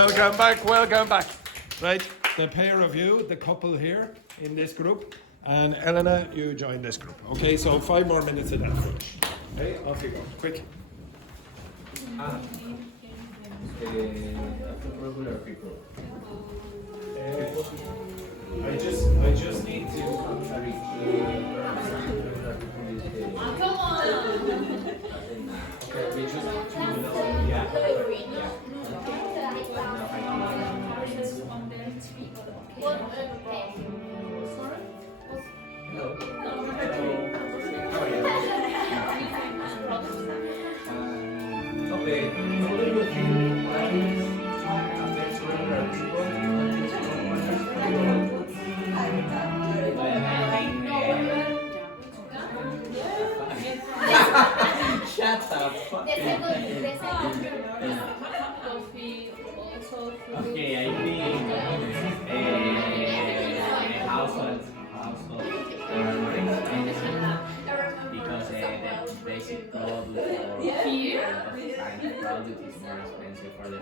Welcome back, welcome back. Right, the pair of you, the couple here in this group, and Elena, you join this group. Okay, so 5 more minutes of that finish. Okay, off you go, quick. Regular people. I just need to. Sorry. Come on! Okay, we just Yeah. Hello. Okay, so what do you think? Shut up. Okay, I think household because the basic product or final product is more expensive for the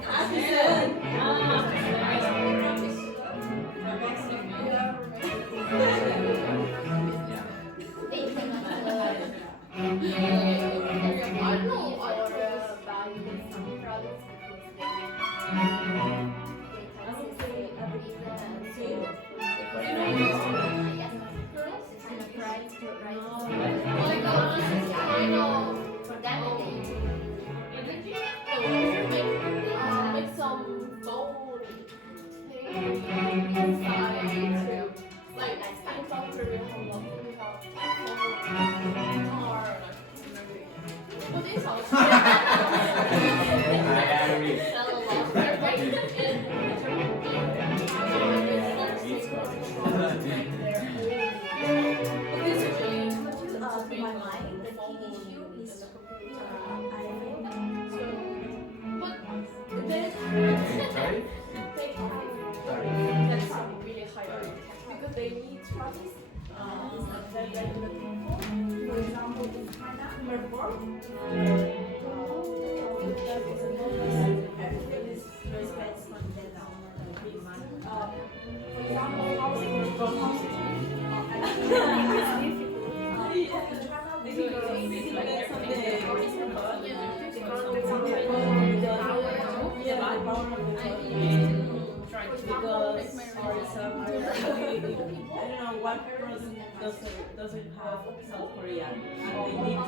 doesn't have South Korea, and they need to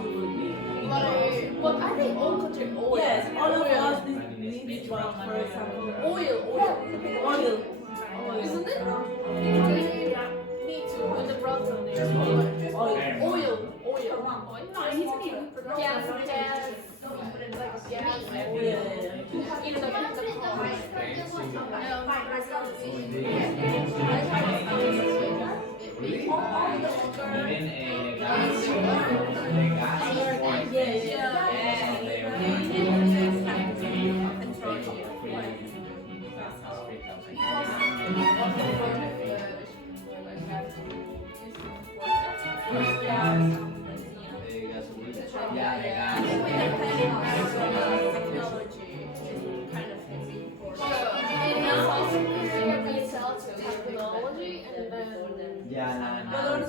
But I think all countries oil. Yes, all of us need one, for example. Oil. Isn't it? Me too. With the brother. Oil. No, he's gas.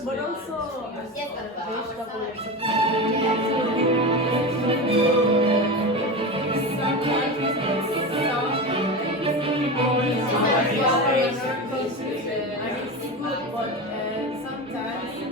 But also Sometimes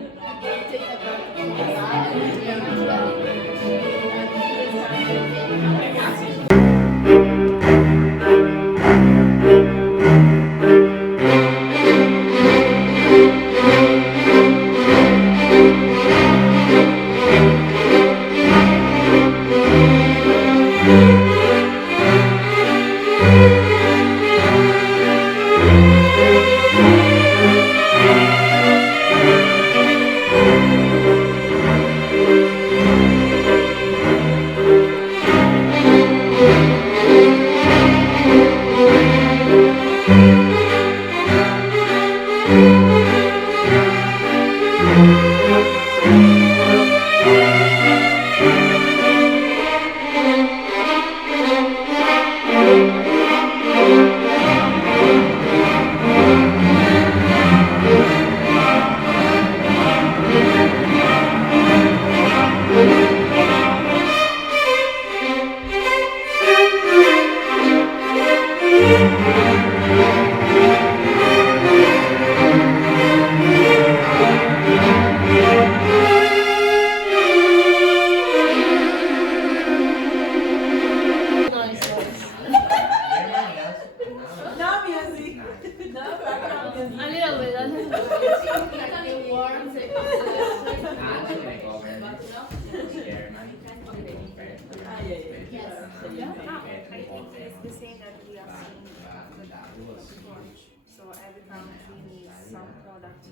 getting think more it's the same that we are seeing that was before. huge. So every country needs some product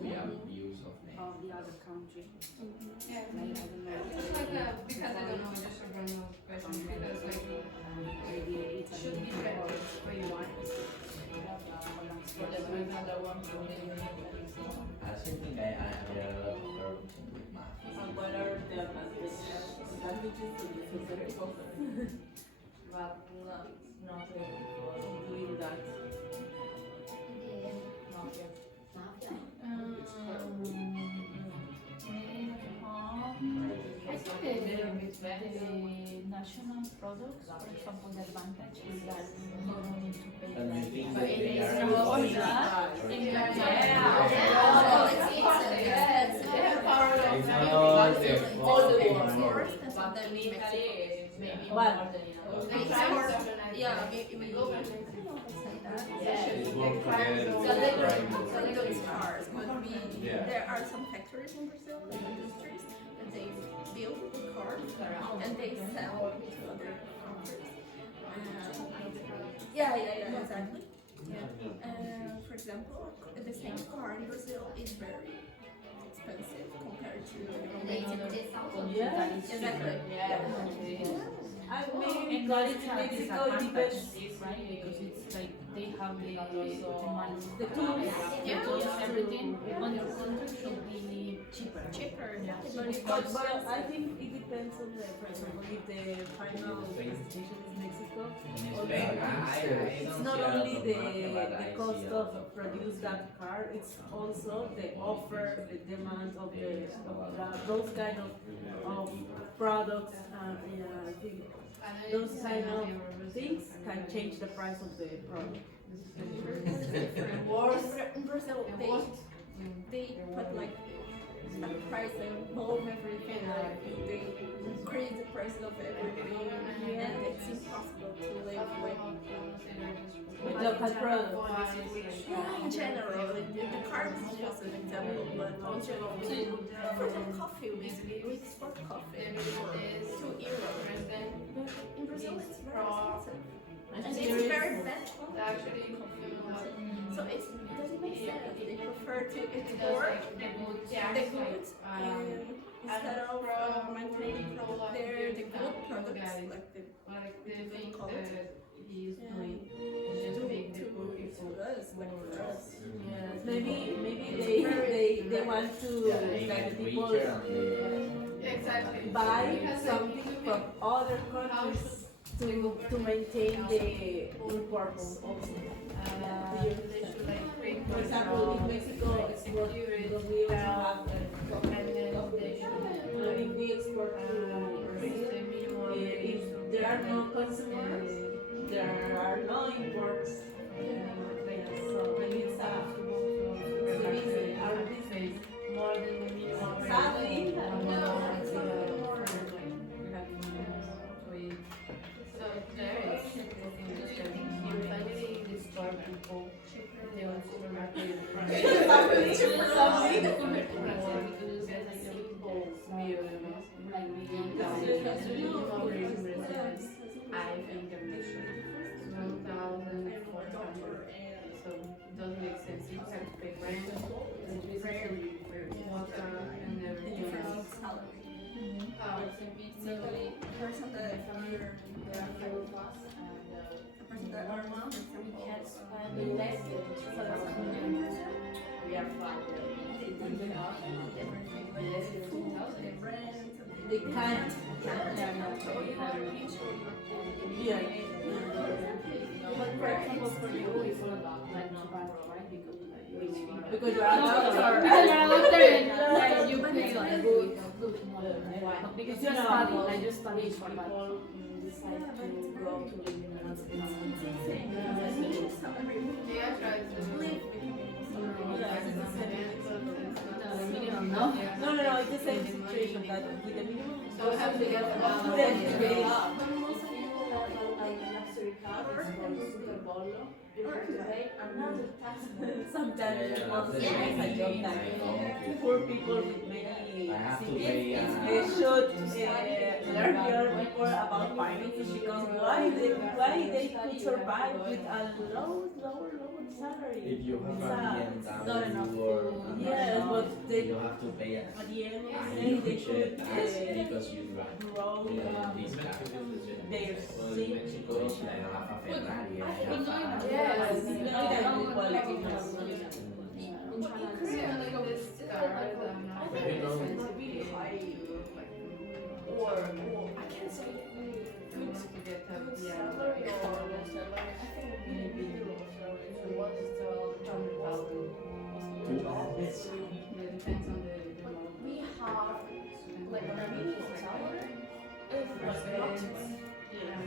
We have use of names. of the other country. Yeah. Like, I don't know, Just like because I don't know, just a random question because like maybe it should Italy be better or for you want. For the another one for me. I also think there are a lot of problems with math. And what are the advantages to the physical But not of doing that? I think the national products, for example, the advantage is that you don't need to pay And you like think But that it they is are not all only that. Yeah. There are some factories in Brazil, like industries, that they build the cars and they sell to other countries. Exactly. For example, the same car in Brazil is very expensive compared to Mexico. Yeah. Exactly. I maybe and because it's in a Mexico it depends. disadvantage, right? Because it's like they have the money, The tools. the tools, everything. On the country should be cheaper. But I think it depends on the, for example, if the final destination is Mexico, In also Spain, I it's don't not see a lot only of the market, but I cost see a lot of produce that car, it's also the offer, the demand of those kind of products. Yeah, I think those kind of things can change the price of the product. In Brazil, they put like a price above everything, like they increase the price of everything, and it's impossible to live With local products. in general. The car is just an example, but in general, for example, coffee, we export coffee for €2. But in Brazil, it's very expensive. And it's very bad quality coffee. So it doesn't make sense. They prefer to export the goods instead of maintaining the good products, like the good quality. To us, like for us. Maybe they want to that the people buy something from other countries to maintain the imports also. For example, in Mexico, export because we also have if we export to Brazil, if there are no consumers, there are no imports. So maybe it's our business. Sadly, Doesn't make sense. You have to pay rent, water, and everything else. Basically, a person that here, a person that earns, for example, We are flat. they can't. Yeah. But for example, for you, it's not like not bad, right? Because you are a doctor. Because you're a doctor and like, you pay like good money. Because you're studying, like you study for that. Decide to go to the university. Yeah, I tried to live Minimum, no? No, it's the same situation that with the minimum. So we have to get another Then one. you pay up. Luxury car, super bollo, Sometimes Yeah, it's also yeah. nice a job that poor people with many I have to siblings pay, they should learn here before about finances because why they could survive with a lower salary. if you have It's a not enough BMW or to- yes, but they you have to pay at the end of the a day they huge could tax because you drive grow this car. their Well, in seat. Mexico it's like I have a Ferrari, I have a... Yes. Inequality. In Korea, like this star, But you know, really high, like, or I can't say good salary or low salary. I think maybe low salary. So what is the 100,000? But we have like a minimum salary is like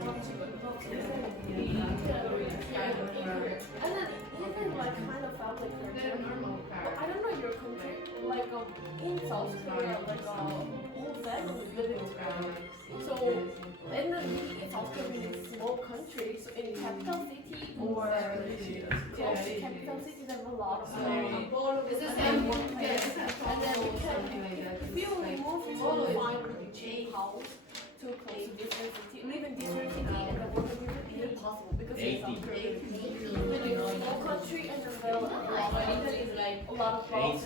not too much. And then even like kind of felt like they're normal car. I don't know your country, like in South Korea, like whole family living together. So and then in South Korea, it's a small country, so in capital city or close to capital city, there's a lot of Is this same? and then you can, if you move to find a cheap house too close to different city, live in different city and then work in different city, impossible because in South Korea, really small country and then there are a lot of jobs,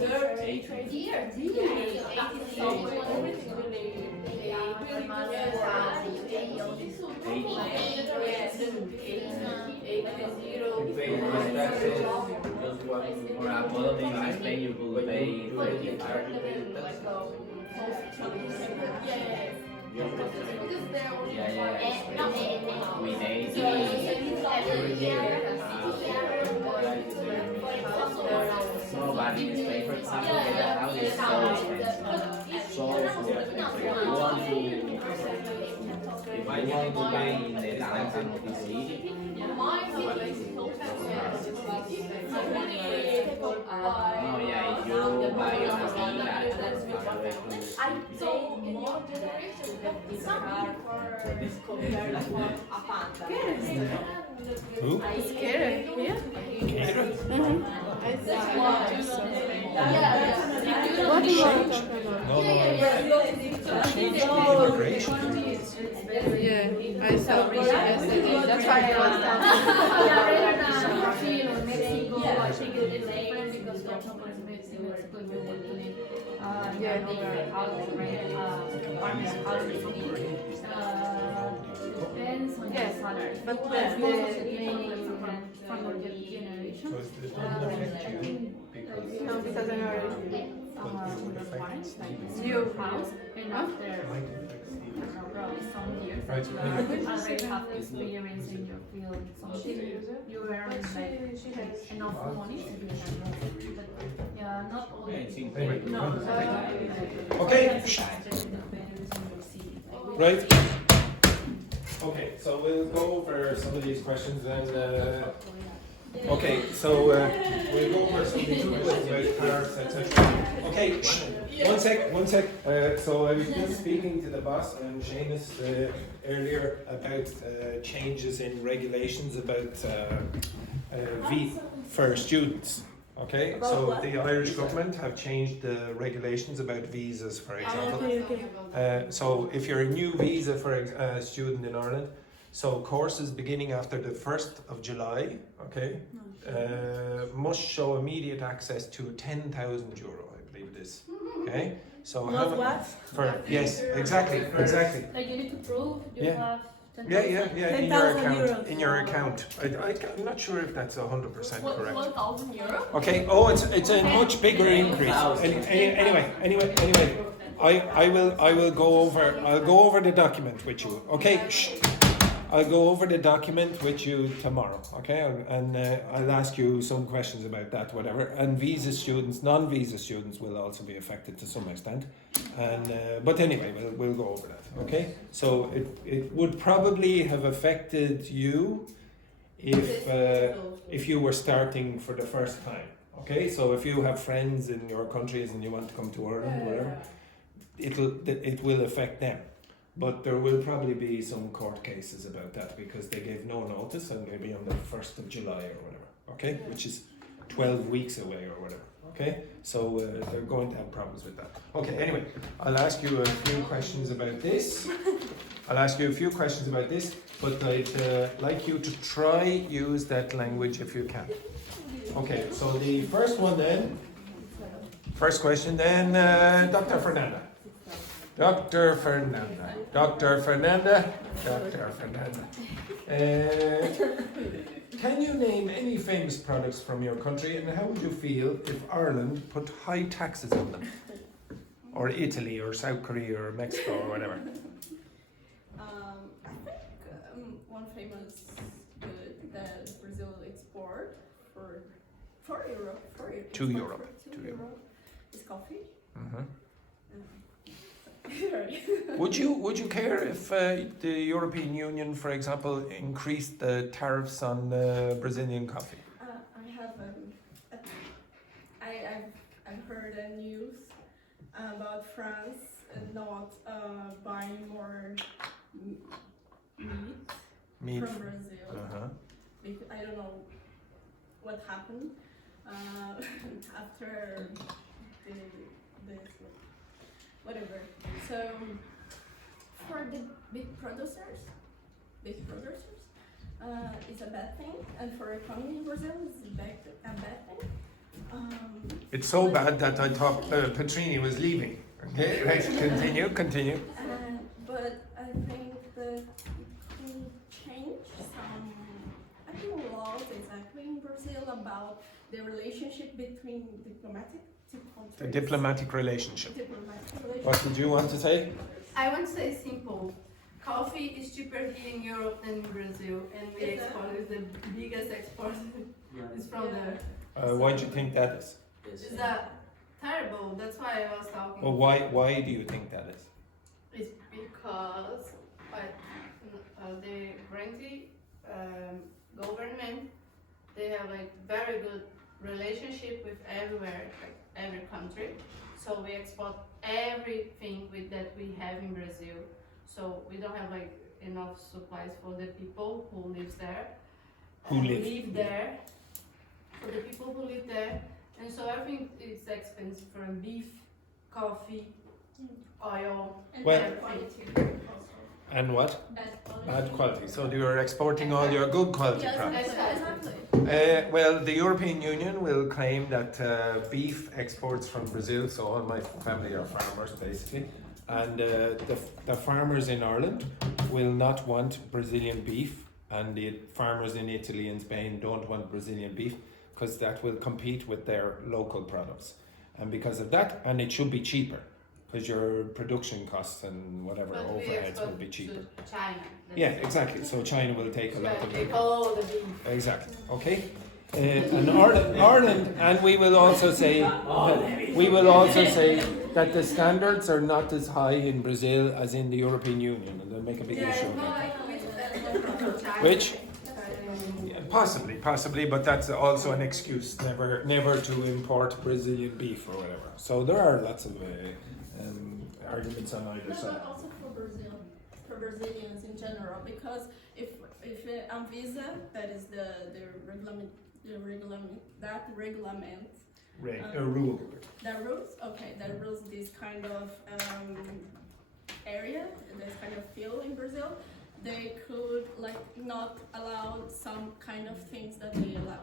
everything you pay more taxes, just what for a bottle in Spain you could pay 25. With 80 every year. No, but in Spain, for example, the house is so expensive. So expensive. If you want to pay in the downtown of the city, no, yeah, if you buy a villa, that's So in your generation, it's not hard for this compared to a panda. Who? Scary, yeah. Kira? What do you want? No, no. Change the immigration rules. Yeah, I saw Bridget yesterday. That's why I was Yeah, Brazil or Mexico, I think it is different because for example in Mexico you want to live Yeah. the house, rent apartment houses. Depends on your salary. But Most that's of the- the people from your generation. So it doesn't affect you because No, because I'm already New house and after probably some years Right. you already have experience in your field, something you earn like she has. enough money to be an but yeah, not all. Yeah, it's in Anyway. No, Okay. depends on your city. Right. Okay, so we'll go over some of these questions and okay, so we'll go over some of these questions about cars, etc. Okay, one sec. So I was just speaking to the boss and Seamus earlier about changes in regulations about for students. Okay, About so what? the Irish government have changed the regulations about visas, for example. So if you're a new visa for a student in Ireland, so courses beginning after the 1st of July, okay, must show immediate access to €10,000, I believe it is. Okay, so Not what? For yes, exactly. Like you need to prove you Yeah. have Yeah, in your 10,000 account. euros. In your account. I'm not sure if that's 100% correct. 1,000 euro? Okay. Oh, it's a much bigger increase. Anyway, I'll go over the document with you. Okay. Shh. I'll go over the document with you tomorrow. Okay, and I'll ask you some questions about that, whatever. And visa students, non-visa students will also be affected to some extent. And but anyway, we'll go over that. Okay. So it would probably have affected you if you were starting for the first time. Okay, so if you have friends in your countries and you want to come to Ireland, whatever, it will affect them. But there will probably be some court cases about that because they gave no notice and they'll be on the 1st of July or whatever, okay? Which is 12 weeks away or whatever, okay? So they're going to have problems with that. Okay, anyway, I'll ask you a few questions about this. But I'd like you to try use that language if you can. Okay, so the first question then, Dr. Fernanda. Dr. Fernanda. Can you name any famous products from your country and how would you feel if Ireland put high taxes on them? Or Italy or South Korea or Mexico or whatever? I think one famous good that Brazil export for Europe, To Europe. is coffee. Mhm. Sorry. Would you care if the European Union, for example, increased the tariffs on Brazilian coffee? I have I've heard a news about France not buying more meat from Brazil. Uh-huh. Because I don't know what happened after this whatever. So for the big producers, it's a bad thing, and for economy in Brazil, it's a bad thing. It's so bad that I thought Petrini was leaving. Okay, right, continue. But I think that it can change some, laws exactly in Brazil about the relationship between diplomatic two countries. The diplomatic relationship. Diplomatic relationship. What did you want to say? I want to say simple. Coffee is cheaper here in Europe than in Brazil, and we Is export is the biggest export is from there. Why do you think that is? Is that terrible? That's why I was talking. Well, why do you think that is? It's because the friendly government, they have like very good relationship with everywhere, like every country. So we export everything that we have in Brazil. So we don't have like enough supplies for the people who live there. Live there. For the people who live there. And so I think it's expensive for beef, coffee, oil, And Well- bad quality also. And what? Bad quality. Bad quality. So you're exporting all your good quality Yes, products. exactly. Well, the European Union will claim that beef exports from Brazil, so all my family are farmers basically, and the farmers in Ireland will not want Brazilian beef, and the farmers in Italy and Spain don't want Brazilian beef because that will compete with their local products. And because of that, and it should be cheaper because your production costs and whatever but we overheads export will be cheaper. to China. Yeah, exactly. So China will take a lot of it. Take all the beef. Exactly. Okay. And Ireland, and we will also say that the standards are not as high in Brazil as in the European Union, and they'll make a big Yeah, issue it's of not that. like we China. Which? Yeah, possibly, but that's also an excuse never to import Brazilian beef or whatever. So there are lots of arguments on either No, side. but also for Brazil, for Brazilians in general, because if Anvisa, that is the regulament, Rule. that rules this kind of area, this kind of field in Brazil, they could like not allow some kind of things that they allow,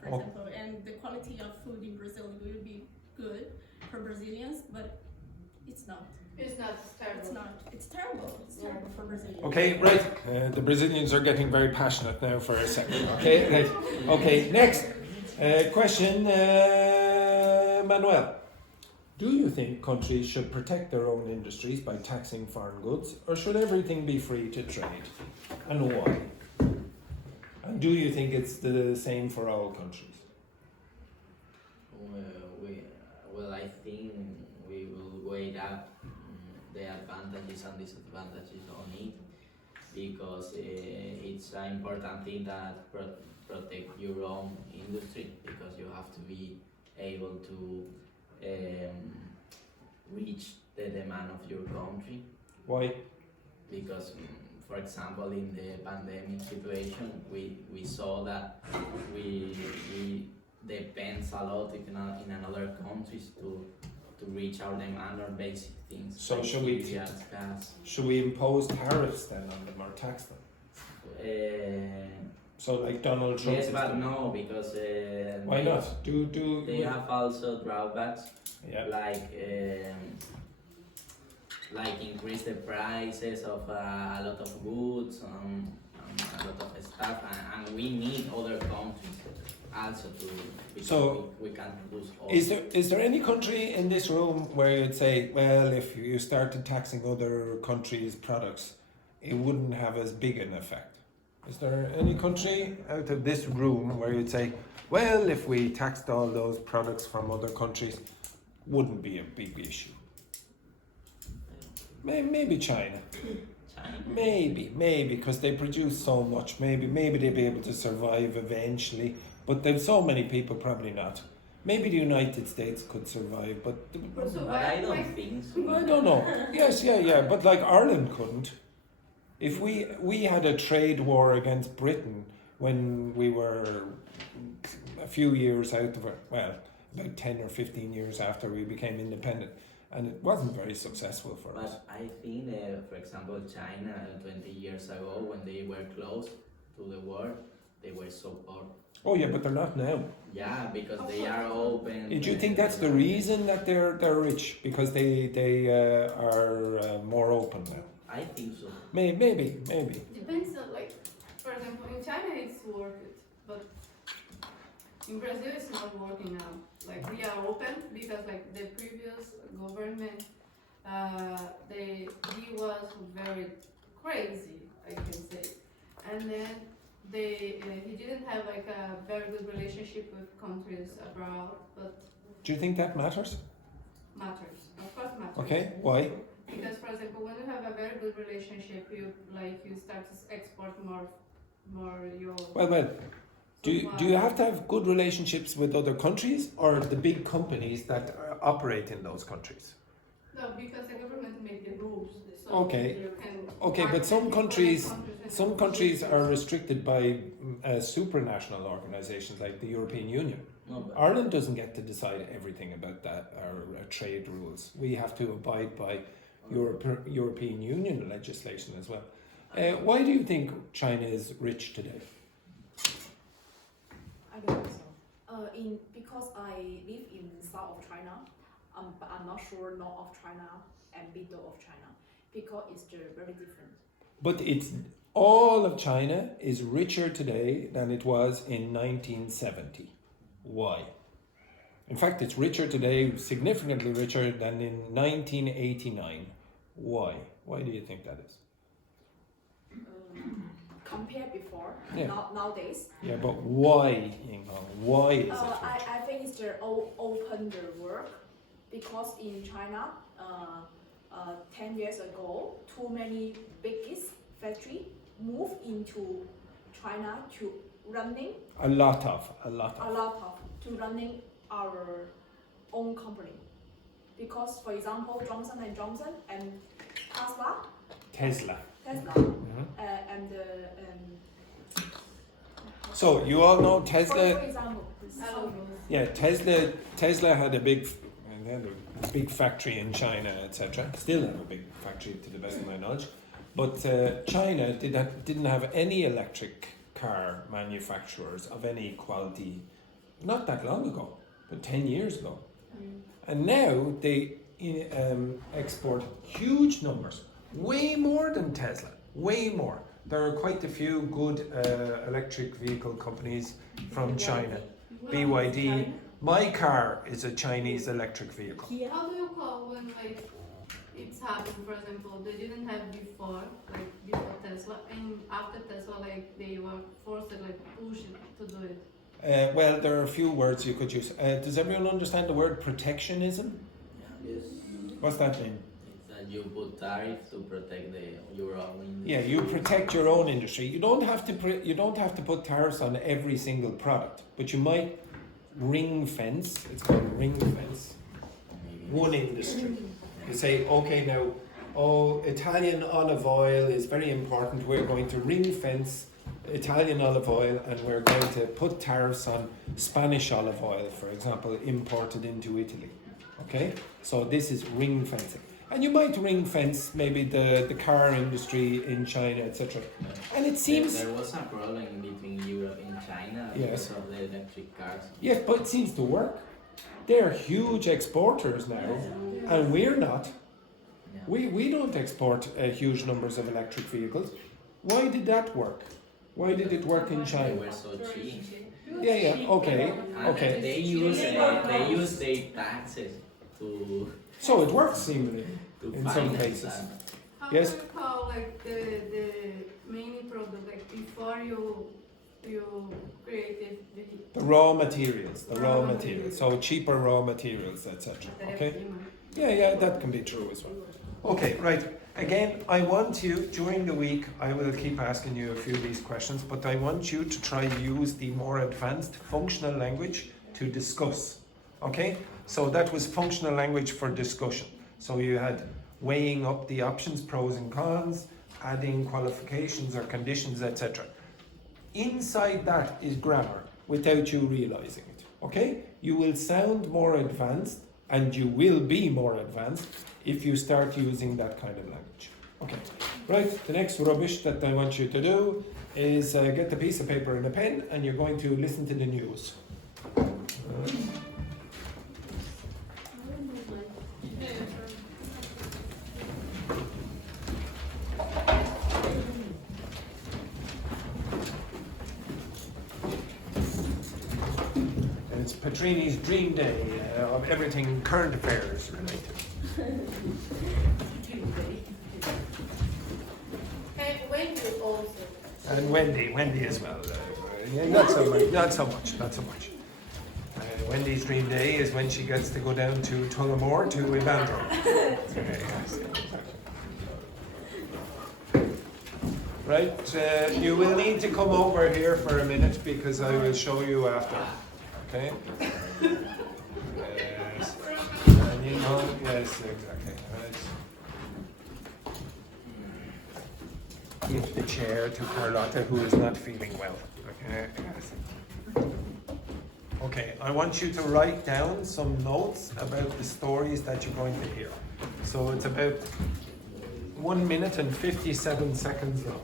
for example, and the quality of food in Brazil will be good for Brazilians, but it's not. It's not terrible. It's not. It's terrible. It's terrible for Brazilians. Okay, right. The Brazilians are getting very passionate now for a second. Okay, right. Okay, next question, Manuel. Do you think countries should protect their own industries by taxing foreign goods, or should everything be free to trade? And why? And do you think it's the same for all countries? Well, I think we will weigh up the advantages and disadvantages on it, because it's an important thing that protect your own industry, because you have to be able to reach the demand of your country. Why? because for example in the pandemic situation we saw that we depends a lot in another countries to reach our demand on basic things. So like should we- gas, gas. Should we impose tariffs then on them or tax them? So like Donald Trump. Yes, but no, because Why not? Do they have also drawbacks. Yeah. Like increase the prices of a lot of goods and a lot of stuff, and we need other countries also to because So, we can produce all. Is there any country in this room where you'd say, well, if you started taxing other countries' products, it wouldn't have as big an effect? Is there any country out of this room where you'd say, well, if we taxed all those products from other countries, wouldn't be a big issue? Maybe China. China. Maybe, because they produce so much. Maybe they'd be able to survive eventually. But there's so many people, probably not. Maybe the United States could survive, but But I don't think so. I don't know. Yes, yeah, but like Ireland couldn't. If we had a trade war against Britain when we were a few years out of it, well, about 10 or 15 years after we became independent, and it wasn't very successful for us. But I think, for example, China 20 years ago, when they were close to the world, they were so poor. Oh yeah, but they're not now. Yeah, because they are open. Do you think that's the reason that they're rich? Because they are more open now? I think so. Maybe. Depends on, like, for example, in China it's worth it, but in Brazil it's not working now. Like, we are open because, like, the previous government, he was very crazy, I can say, and then he didn't have like a very good relationship with countries abroad, but Do you think that matters? matters, of course matters. Okay, why? Because, for example, when you have a very good relationship, you start to export more your. Well. Do you have to have good relationships with other countries or the big companies that operate in those countries? No, because the government made the rules. So Okay. you can Okay, but market some it to countries, other countries some and countries producers. are restricted by supranational organisations like the European Union. No, but Ireland doesn't get to decide everything about that, our trade rules. We have to abide by European Union legislation as well. Why do you think China is rich today? I don't think so. Because I live in south of China, but I'm not sure north of China and middle of China because it's very different. But it's all of China is richer today than it was in 1970. Why? In fact, it's richer today, significantly richer than in 1989. Why? Why do you think that is? Compared before, Yeah. nowadays, Yeah, but why, Yinghong? Why is it rich? I think it's the open the work because in China, 10 years ago, too many biggest factory moved into China to running A lot of. to running our own company. Because, for example, Johnson and Johnson and Tesla. Tesla, and So you all know for Tesla. example, Yeah, Tesla had a big factory in China, etc. Still have a big factory, to the best of my knowledge. But China didn't have any electric car manufacturers of any quality, not that long ago, but 10 years ago. And now they export huge numbers, way more than Tesla, way more. There are quite a few good electric vehicle companies from China. BYD. My car is a Chinese electric vehicle. How do you call when like it's happened? For example, they didn't have before Tesla, and after Tesla, like they were forced to push it to do it. Well, there are a few words you could use. Does everyone understand the word protectionism? yes, What's that mean? it's that you put tariff to protect your own industry. Yeah, you protect your own industry. You don't have to put tariffs on every single product, but you might ring fence. It's called ring fence. Maybe. One industry. You say, okay, now oh, Italian olive oil is very important. We're going to ring fence Italian olive oil, and we're going to put tariffs on Spanish olive oil, for example, imported into Italy. Okay, so this is ring fencing. And you might ring fence maybe the car industry in China, etc. And it seems... There was a problem between Europe and China Yes. because of the electric cars. Yes, but it seems to work. They're huge exporters now, and we're not. Yeah. We don't export huge numbers of electric vehicles. Why did that work? Why did it work in They China? were so cheap. Yeah, okay, And okay. they use their taxes to So it works seemingly in some finance cases. that. How Yes. do you call like the main product like before you created The raw materials. So cheaper raw materials, etc. Okay? Yeah, that can be true as well. Okay, right. Again, I want you, during the week, I will keep asking you a few of these questions, but I want you to try to use the more advanced functional language to discuss. Okay? So that was functional language for discussion. So you had weighing up the options, pros and cons, adding qualifications or conditions, etc. Inside that is grammar without you realizing it. Okay? You will sound more advanced, and you will be more advanced if you start using that kind of language. Okay, right, the next rubbish that I want you to do is get the piece of paper and a pen, and you're going to listen to the news. It's Petrini's dream day of everything current affairs related. And when you also. And Wendy as well. Yeah, not so much. Wendy's dream day is when she gets to go down to Tullamore to Evandro. Yes. Right, you will need to come over here for a minute because I will show you after. Okay? Yes. And you know, yes, exactly. Right. Give the chair to Carlotta, who is not feeling well. Okay? Yes. Okay, I want you to write down some notes about the stories that you're going to hear. So it's about 1 minute and 57 seconds long.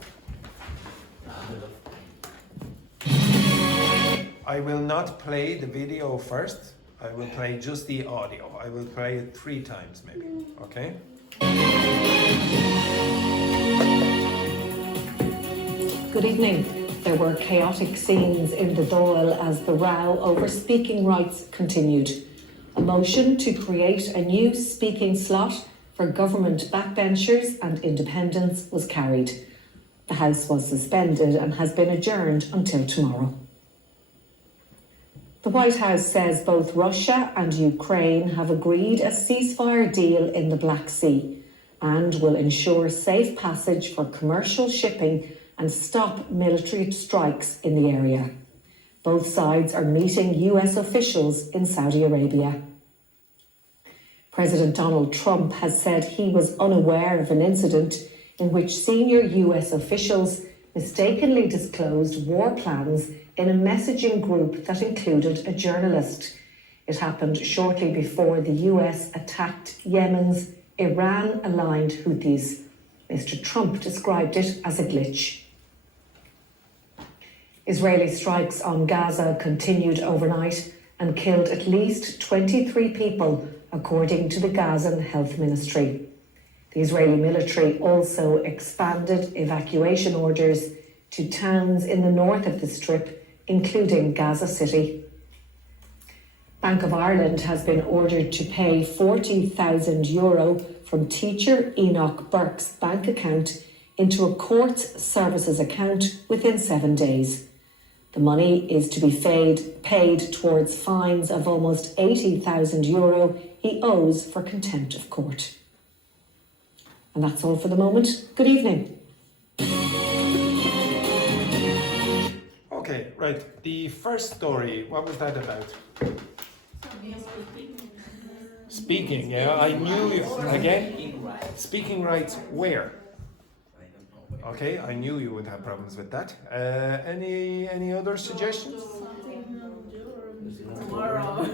I will not play the video first. I will play just the audio. I will play it 3 times maybe. Okay? Good evening. There were chaotic scenes in the Dáil as the row over speaking rights continued. A motion to create a new speaking slot for government backbenchers and independents was carried. The House was suspended and has been adjourned until tomorrow. The White House says both Russia and Ukraine have agreed a ceasefire deal in the Black Sea and will ensure safe passage for commercial shipping and stop military strikes in the area. Both sides are meeting US officials in Saudi Arabia. President Donald Trump has said he was unaware of an incident in which senior US officials mistakenly disclosed war plans in a messaging group that included a journalist. It happened shortly before the US attacked Yemen's Iran-aligned Houthis. Mr. Trump described it as a glitch. Israeli strikes on Gaza continued overnight and killed at least 23 people, according to the Gazan Health Ministry. The Israeli military also expanded evacuation orders to towns in the north of the Strip, including Gaza City. Bank of Ireland has been ordered to pay €40,000 from teacher Enoch Burke's bank account into a courts services account within 7 days. The money is to be paid towards fines of almost €80,000 he owes for contempt of court. And that's all for the moment. Good evening. Okay, right. The first story, what was that about? Speaking, yeah, I knew you. Again, Speaking rights. speaking rights where? I don't know where. Okay, I knew you would have problems with that. Any other suggestions? Tomorrow.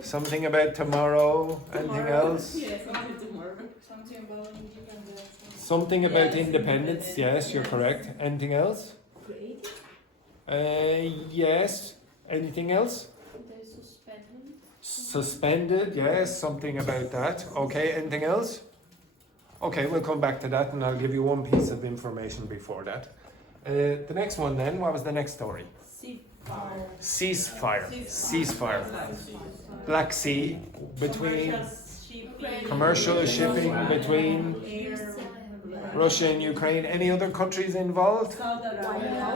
Something about tomorrow? Anything else? Yeah, something tomorrow. Something about independence. Something about independence, yes, you're correct. Anything else? Yes. Anything else? They suspended. Suspended, yes, something about that. Okay, anything else? Okay, we'll come back to that and I'll give you one piece of information before that. The next one then, what was the next story? Ceasefire. Ceasefire. Black Sea, between commercial shipping between Russia and Ukraine. Any other countries involved?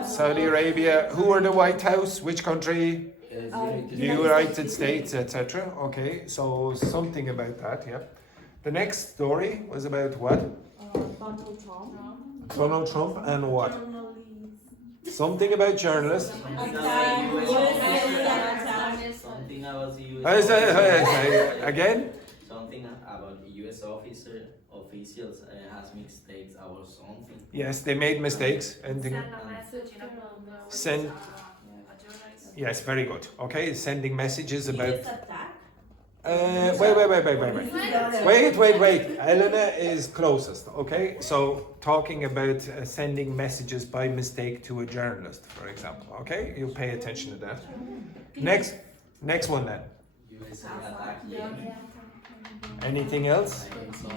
Saudi Arabia. Who are the White House? Which country? The United States, etc. Okay, so something about that, yeah. The next story was about what? Donald Trump. Donald Trump and what? Something about journalists. Something about the US. Again? Something about US officials has mistakes about something. Yes, they made mistakes. Anything? Send a message about Send. Yes, very good. Okay, sending messages about. Wait. Elena is closest. Okay, so talking about sending messages by mistake to a journalist, for example. Okay, you pay attention to that. Next one then. USA attack. Anything else? Speak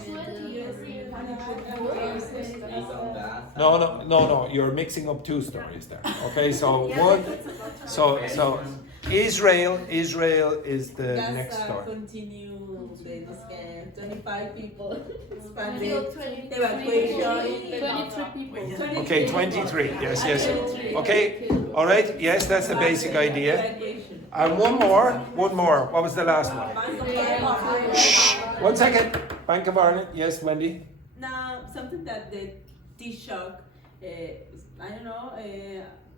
on that. No. You're mixing up two stories there. Okay, so one. So Israel is the next story. Continue the 25 people Until expanded evacuation. 23 people. Okay, 23. Yes. Okay, all right. Yes, that's the basic idea. And one more. What was the last one? Shh. 1 second. Bank of Ireland. Yes, Wendy. Now, something that the Taoiseach, I don't know,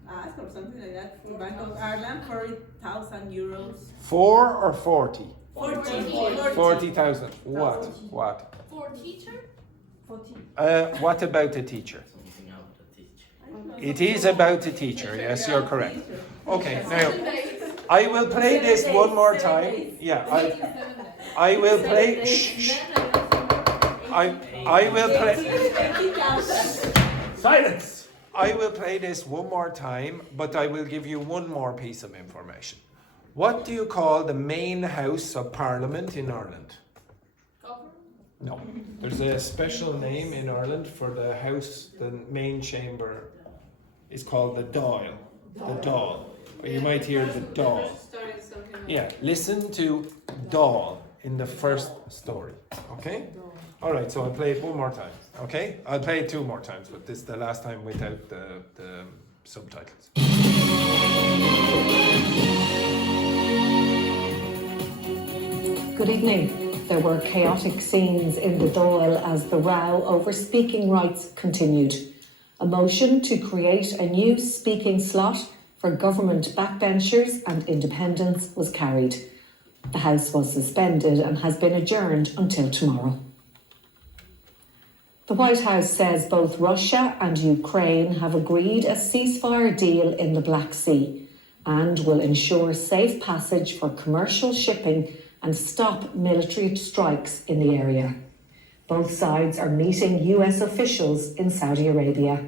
asked or something like that for Bank of Ireland, 40,000 euros. 4 or 40? 40. 40,000. What? For teacher? What about a teacher? Something about the teacher. It is about a teacher. Yes, you're correct. Okay, now I will play this one more time. Yeah, I will play. Shh. I will play. Silence. I will play this one more time, but I will give you one more piece of information. What do you call the main house of Parliament in Ireland? No. There's a special name in Ireland for the house, the main chamber is called the Dáil. The Dáil. Or you might hear the Dáil. Yeah, listen to Dáil in the first story. Okay? Alright, so I'll play it one more time. Okay? I'll play it 2 more times, but this is the last time without the subtitles. Good evening. There were chaotic scenes in the Dáil as the row over speaking rights continued. A motion to create a new speaking slot for government backbenchers and independents was carried. The House was suspended and has been adjourned until tomorrow. The White House says both Russia and Ukraine have agreed a ceasefire deal in the Black Sea and will ensure safe passage for commercial shipping and stop military strikes in the area. Both sides are meeting US officials in Saudi Arabia.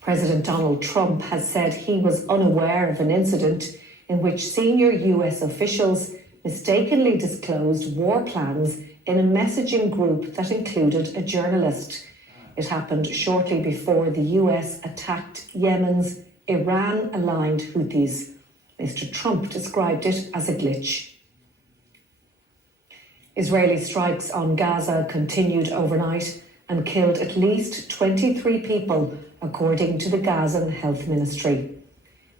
President Donald Trump has said he was unaware of an incident in which senior US officials mistakenly disclosed war plans in a messaging group that included a journalist. It happened shortly before the US attacked Yemen's Iran-aligned Houthis. Mr. Trump described it as a glitch. Israeli strikes on Gaza continued overnight and killed at least 23 people, according to the Gazan Health Ministry.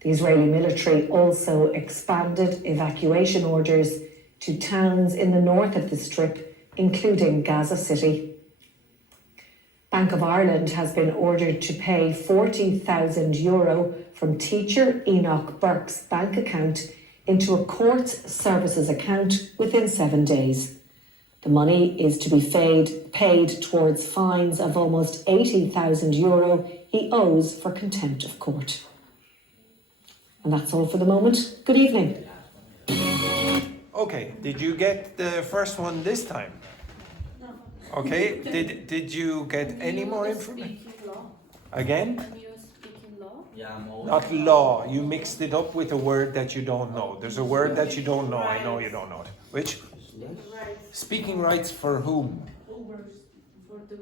The Israeli military also expanded evacuation orders to towns in the north of the Strip, including Gaza City. Bank of Ireland has been ordered to pay €40,000 from teacher Enoch Burke's bank account into a courts services account within 7 days. The money is to be paid towards fines of almost €80,000 he owes for contempt of court. And that's all for the moment. Good evening. Okay, did you get the first one this time? No. Okay, did you get any more information? Again? Can you speak in law? Yeah, most. Not law, you mixed it up with a word that you don't know. There's a word that you don't know, I know you don't know it. Which? Right. Speaking rights for whom? Over for the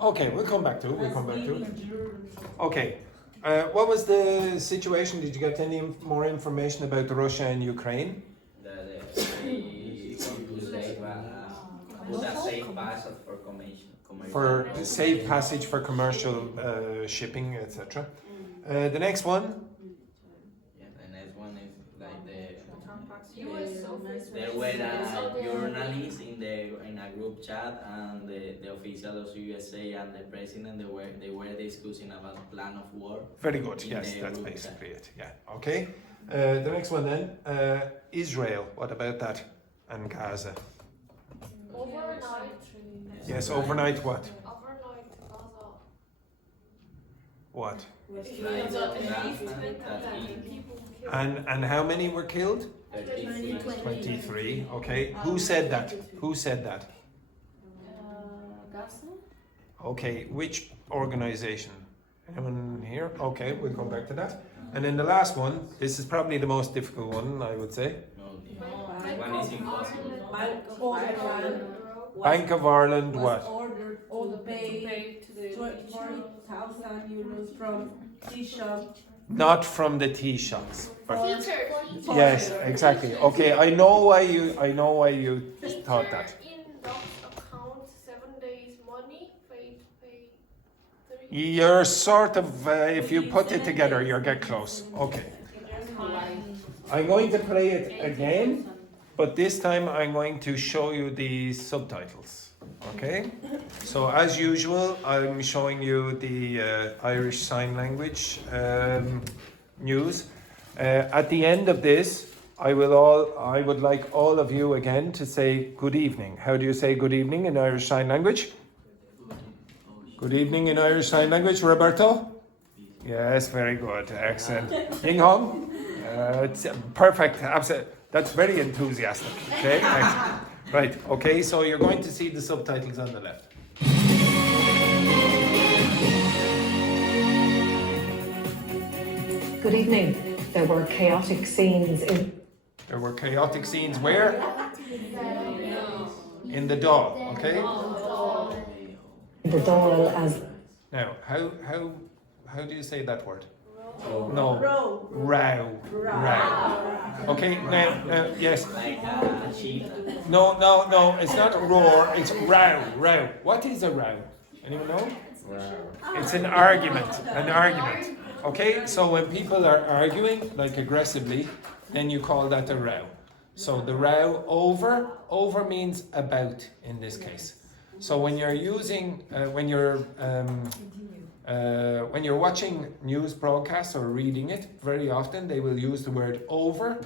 Okay, we'll come back to it, Okay, what was the situation? Did you get any more information about Russia and Ukraine? That they put a safe passage for commercial. For safe passage for commercial shipping, etc. The next one? Yeah, the next one is like US there were journalists in a group chat, and the officials of USA and the president they were discussing about plan of war. Very good, yes, that's basically it. Yeah, okay. The next one then, Israel, what about that? And Gaza? overnight. Yes, overnight what? Overnight Gaza. What? Like that People And how many were killed? 33. 23, okay. Who said that? Who said that? Gaza? Okay, which organization? Anyone here? Okay, we'll come back to that. And then the last one, this is probably the most difficult one, I would say. No, the one is impossible. Bank of Ireland, was what? ordered to pay €40,000 from T-shop. Not from the tea shops. But Teacher. yes, exactly. Okay, I know why you thought that. In Doc's account, 7 days money, pay 3. You're sort of, if you put it together, you'll get close. Okay. I'm going to play it again, but this time I'm going to show you the subtitles. Okay? So as usual, I'm showing you the Irish Sign Language news. At the end of this, I would like all of you again to say good evening. How do you say good evening in Irish Sign Language? Good evening in Irish Sign Language, Roberto? Yes, very good. Excellent. Ying Hong? It's perfect. Absolutely. That's very enthusiastic. Okay, excellent. Right, okay, so you're going to see the subtitles on the left. Good evening. There were chaotic scenes in where? In the Dáil, okay? the Dáil as Now, how do you say that word? No. Row. Row. Okay, now, yes. Like a sheep. No, it's not a roar, it's row. What is a row? Anyone know? It's an argument. Okay, so when people are arguing, like aggressively, then you call that a row. So the row over means about in this case. So when you're using, when you're watching news broadcasts or reading it, very often they will use the word over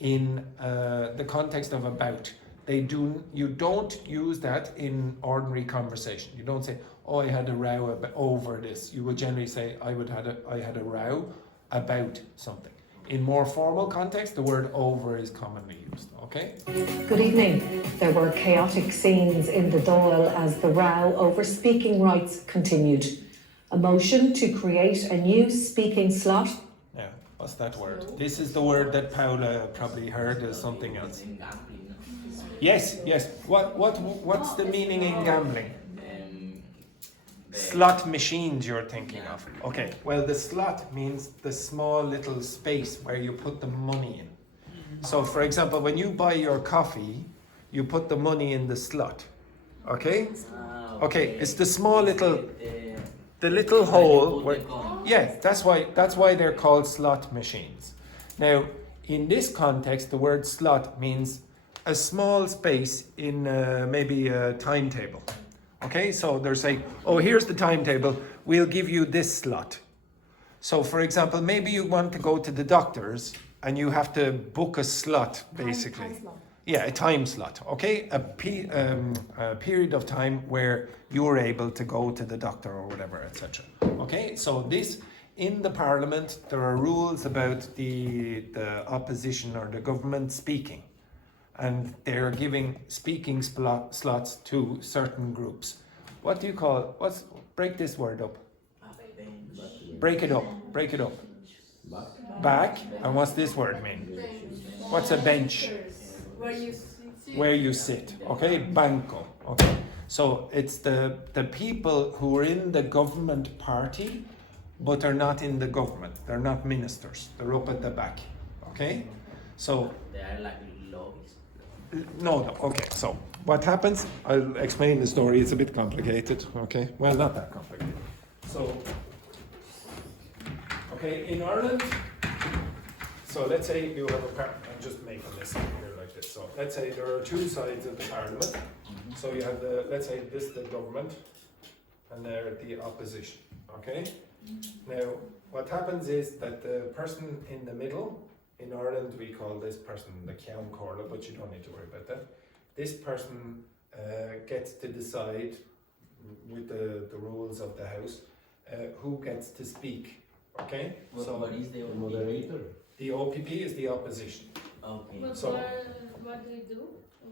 in the context of about. You don't use that in ordinary conversation. You don't say, "Oh, I had a row over this." You would generally say, "I had a row about something." In more formal context, the word over is commonly used. Okay. Good evening. There were chaotic scenes in the Dáil as the row over speaking rights continued. A motion to create a new speaking slot. Yeah, what's that word? This is the word that Paula probably heard as something else. In gambling, no? Yes. What's the meaning in gambling? The Slot machines you're thinking of. Okay, well the slot means the small little space where you put the money in. So for example, when you buy your coffee, you put the money in the slot. Okay? Okay, it's the small little, the little hole where, yeah, that's why they're called slot machines. Now, in this context, the word slot means a small space in maybe a timetable. Okay, so they're saying, "Oh, here's the timetable. We'll give you this slot." So, for example, maybe you want to go to the doctors and you have to book a slot, basically. Time slot. Yeah, a time slot, okay? A period of time where you're able to go to the doctor or whatever, etc. Okay, so this, in the parliament, there are rules about the opposition or the government speaking. And they're giving speaking slots to certain groups. What do you call, break this word up. Break it up, break it up. Back, and what's this word mean? What's a bench? Where you sit, okay? Banco, okay? So it's the people who are in the government party, but are not in the government. They're not ministers. They're up at the back, okay? So They are like lobbies. no, okay. So what happens? I'll explain the story. It's a bit complicated, okay? Well, not that complicated. So, okay, in Ireland. So let's say you have a parliament. I'm just making this here like this. So let's say there are two sides of the parliament. So you have let's say this is the government, and they're the opposition. Okay. Now what happens is that the person in the middle, in Ireland we call this person the Ceann Comhairle, but you don't need to worry about that. This person gets to decide with the rules of the house who gets to speak. Okay. So what is the moderator? The OPP is the opposition. Okay. But So- what do you do?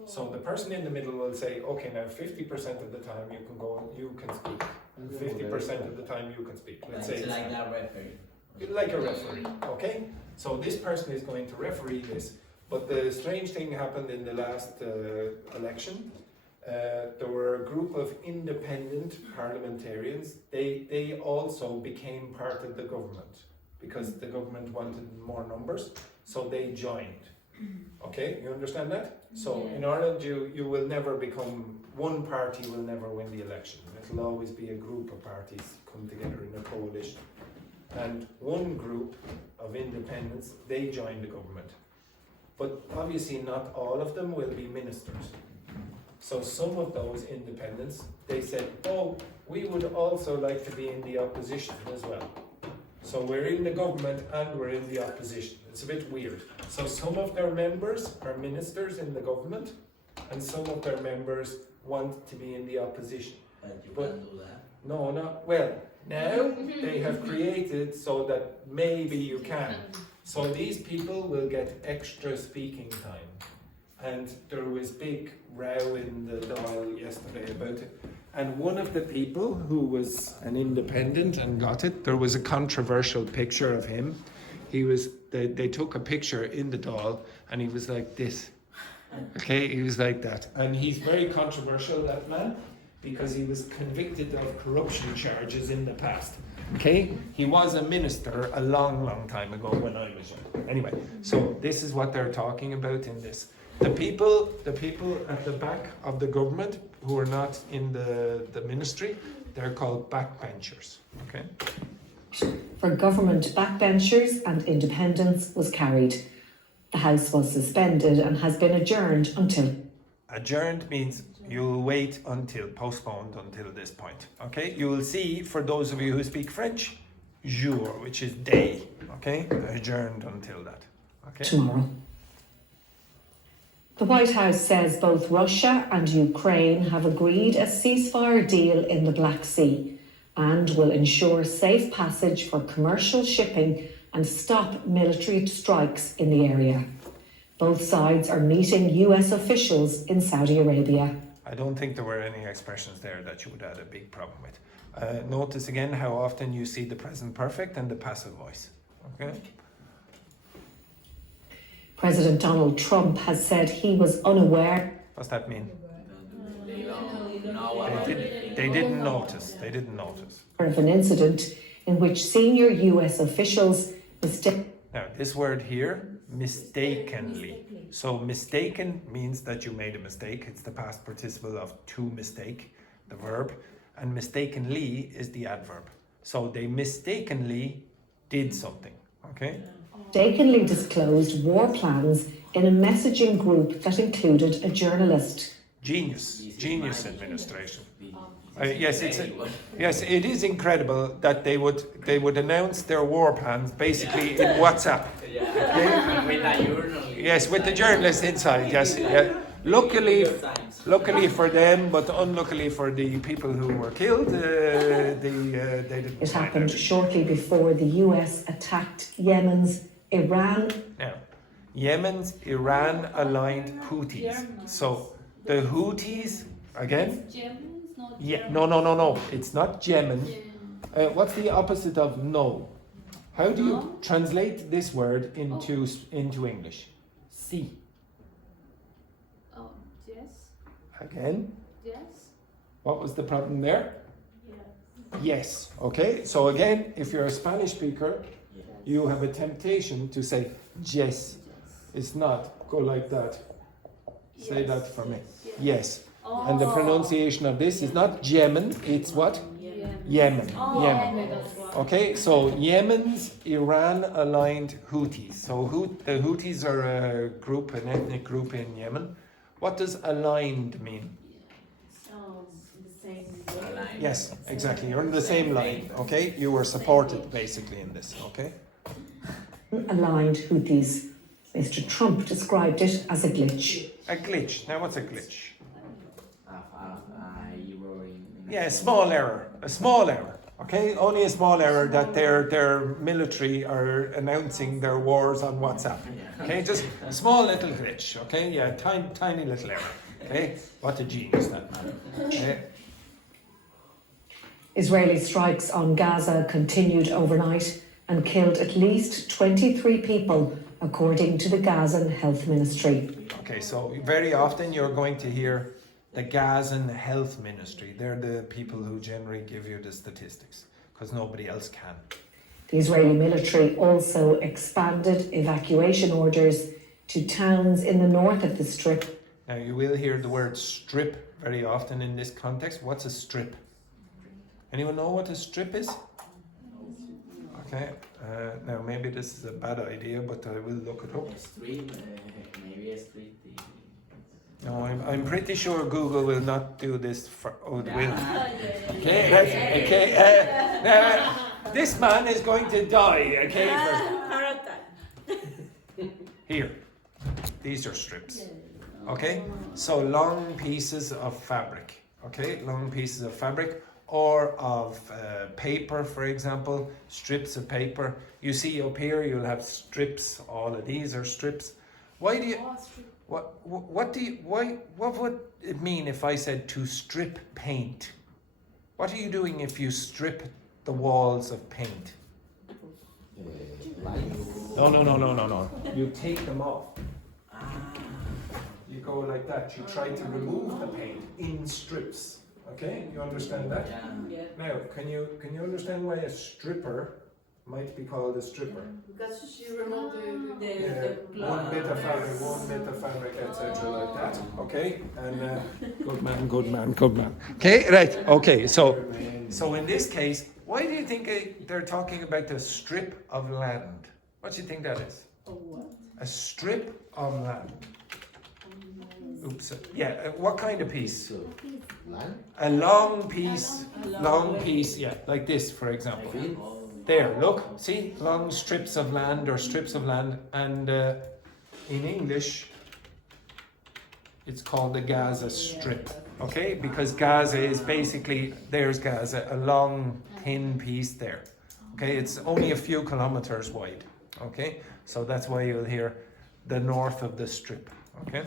So the person in the middle will say, okay, now 50% of the time you can go, you can speak. 50% of the time you can speak. Let's say It's it's like that referee. like a referee, okay? So this person is going to referee this. But the strange thing happened in the last election. There were a group of independent parliamentarians. They also became part of the government because the government wanted more numbers, so they joined. Okay, you understand that? So in Ireland, you will never become, one party will never win the election. It'll always be a group of parties come together in a coalition. And one group of independents, they join the government. But obviously not all of them will be ministers. So some of those independents, they said, oh, we would also like to be in the opposition as well. So we're in the government and we're in the opposition. It's a bit weird. So some of their members are ministers in the government and some of their members want to be in the opposition. But you But- can't do that. No, not, well, now they have created so that maybe you can. So these people will get extra speaking time. And there was big row in the Dáil yesterday about it. And one of the people who was an independent and got it, there was a controversial picture of him. They took a picture in the Dáil and he was like this. Okay, he was like that. And he's very controversial, that man, because he was convicted of corruption charges in the past. Okay, he was a minister a long, long time ago when I was young. Anyway, so this is what they're talking about in this. The people at the back of the government who are not in the ministry, they're called backbenchers. Okay. For government backbenchers and independents was carried. The House was suspended and has been adjourned until. Adjourned means you'll wait until, postponed until this point. Okay, you will see, for those of you who speak French, jour, which is day. Okay, adjourned until that. Okay. Tomorrow. The White House says both Russia and Ukraine have agreed a ceasefire deal in the Black Sea and will ensure safe passage for commercial shipping and stop military strikes in the area. Both sides are meeting US officials in Saudi Arabia. I don't think there were any expressions there that you would have a big problem with. Notice again how often you see the present perfect and the passive voice. Okay. President Donald Trump has said he was unaware. What's that mean? They don't know what They didn't notice. They didn't notice. Of an incident in which senior US officials Now, this word here, mistakenly. So mistaken means that you made a mistake. It's the past participle of to mistake, the verb. And mistakenly is the adverb. So they mistakenly did something. Okay? mistakenly disclosed war plans in a messaging group that included a journalist. Genius administration. Yes, yes, it is incredible that they would announce their war plans basically in WhatsApp. Yeah, with a journalist. Yes, with the journalist inside. Yes, yeah. Luckily for them, but unluckily for the people who were killed, they didn't. It happened shortly before the US attacked Yemen's Iran. Now, Yemen's Iran-aligned Houthis. So the Houthis again. Germans, not Yeah, no. It's not Yemen. What's the opposite of no? How do you translate this word into English? See. Oh, yes, Again. yes. What was the problem there? Yes. Okay. So again, if you're a Spanish speaker, you have a temptation to say yes. It's not. Go like that. Say that for me. Yes. And the pronunciation of this is not Yemen. It's what? Yemen. Yemen. Okay. So Yemen's Iran-aligned Houthis. So the Houthis are a group, an ethnic group in Yemen. What does aligned mean? The same Yes, exactly. You're on the same line, okay? You were supported basically in this, okay? Aligned Houthis. Mr. Trump described it as a glitch. A glitch. Now, what's a glitch? Yeah, a small error. A small error, okay? Only a small error that their military are announcing their wars on WhatsApp. Okay, just a small little glitch, okay? Yeah, tiny little error, okay? What a genius that man. Okay? Israeli strikes on Gaza continued overnight and killed at least 23 people, according to the Gazan Health Ministry. Okay, so very often you're going to hear the Gazan Health Ministry. They're the people who generally give you the statistics, because nobody else can. The Israeli military also expanded evacuation orders to towns in the north of the Strip. Now you will hear the word strip very often in this context. What's a strip? Anyone know what a strip is? Okay, now maybe this is a bad idea, but I will look it up. A street, maybe a street. No, I'm pretty sure Google will not do this for. Oh, it will. Okay, now, this man is going to die. Okay, here. These are strips. Okay, so long pieces of fabric. Okay, long pieces of fabric. Or of paper, for example, strips of paper. You see up here, you'll have strips. All of these are strips. Why do you? What would it mean if I said to strip paint? What are you doing if you strip the walls of paint? No. You take them off. You go like that. You try to remove the paint in strips. Okay, you understand that? Yeah. Now, can you understand why a stripper might be called a stripper? Because she removed The One bit of fabric, etc., like that. Okay, and good man. Okay, right. Okay, so in this case, why do you think they're talking about a strip of land? What do you think that is? A strip of land. Oops. Yeah. What kind of piece? A long piece. Long piece. Yeah, like this, for example. There. Look. See, long strips of land or strips of land, and in English, it's called the Gaza Strip. Okay, because Gaza is basically there's Gaza, a long thin piece there. Okay, it's only a few kilometers wide. Okay, so that's why you'll hear the north of the strip. Okay.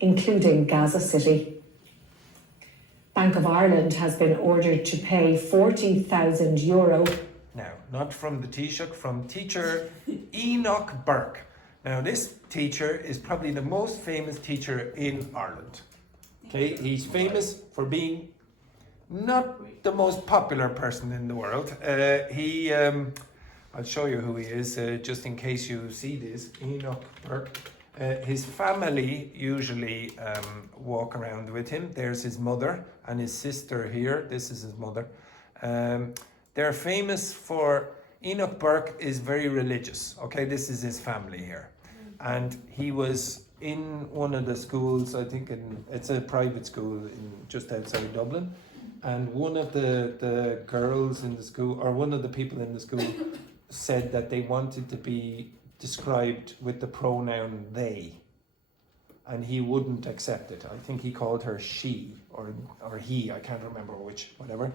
Including Gaza City. Bank of Ireland has been ordered to pay €40,000. Now, not from the Taoiseach, from teacher Enoch Burke. Now, this teacher is probably the most famous teacher in Ireland. Okay, he's famous for being not the most popular person in the world. I'll show you who he is, just in case you see this. Enoch Burke. His family usually walk around with him. There's his mother and his sister here. This is his mother. They're famous for, Enoch Burke is very religious. Okay, this is his family here. And he was in one of the schools, I think it's a private school just outside Dublin. and one of the girls in the school, or one of the people in the school, said that they wanted to be described with the pronoun they, and he wouldn't accept it. I think he called her she or he, I can't remember which, whatever,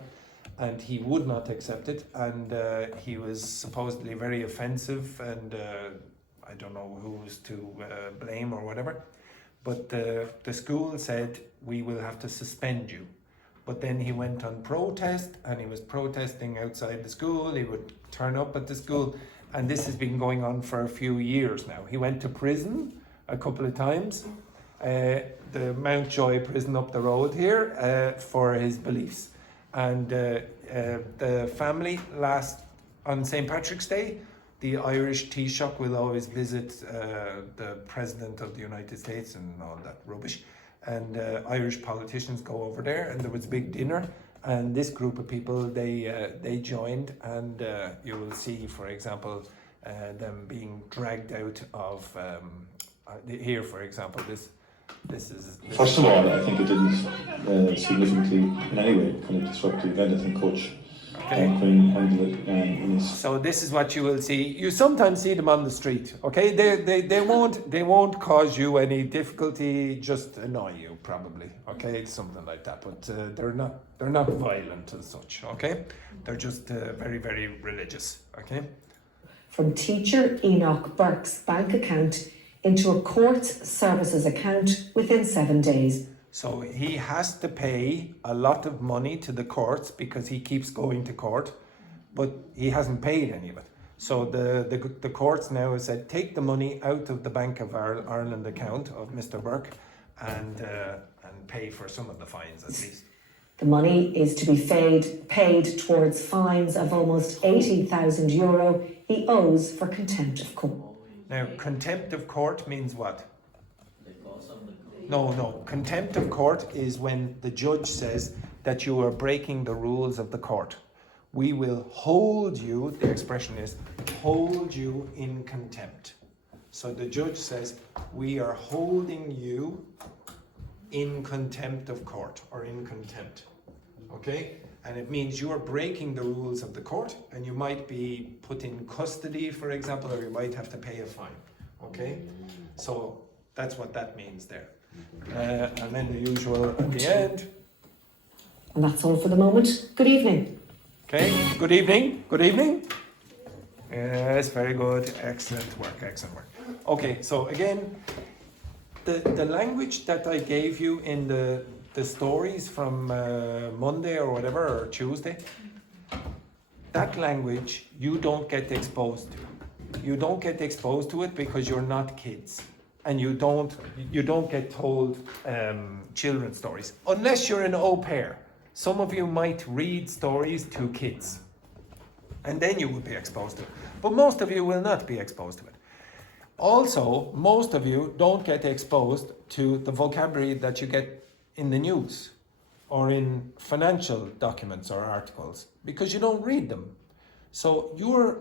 and he would not accept it, and he was supposedly very offensive, and I don't know who was to blame or whatever, but the school said, we will have to suspend you. But then he went on protest, and he was protesting outside the school. He would turn up at the school, and this has been going on for a few years now. He went to prison a couple of times, the Mountjoy prison up the road here, for his beliefs. And the family, on St. Patrick's Day, the Irish Taoiseach will always visit the President of the United States and all that rubbish. And Irish politicians go over there, and there was a big dinner, and this group of people, they joined, and you will see, for example, them being dragged out of here, for example, this is... First of all, I think it didn't significantly in any way kind of disrupt the event. I think Coach Quinn handled it in his... So this is what you will see. You sometimes see them on the street, okay? They won't cause you any difficulty, just annoy you probably, okay? Something like that, but they're not violent as such, okay? They're just very, very religious, okay? From teacher Enoch Burke's bank account into a courts services account within 7 days. So he has to pay a lot of money to the courts because he keeps going to court, but he hasn't paid any of it. So the courts now have said, take the money out of the Bank of Ireland account of Mr. Burke and pay for some of the fines at least. The money is to be paid towards fines of almost €80,000 he owes for contempt of court. Now, contempt of court means what? No. Contempt of court is when the judge says that you are breaking the rules of the court. We will hold you, the expression is, hold you in contempt. So the judge says, we are holding you in contempt of court, or in contempt. Okay? And it means you are breaking the rules of the court, and you might be put in custody, for example, or you might have to pay a fine. Okay? So that's what that means there. And then the usual at the end. And that's all for the moment. Good evening. Okay, good evening. Good evening. Yes, very good. Excellent work. Okay, so again, the language that I gave you in the stories from Monday or whatever, or Tuesday, that language you don't get exposed to. You don't get exposed to it because you're not kids. And you don't get told children's stories unless you're an au pair. Some of you might read stories to kids, and then you will be exposed to it. But most of you will not be exposed to it. Also, most of you don't get exposed to the vocabulary that you get in the news or in financial documents or articles because you don't read them. So you're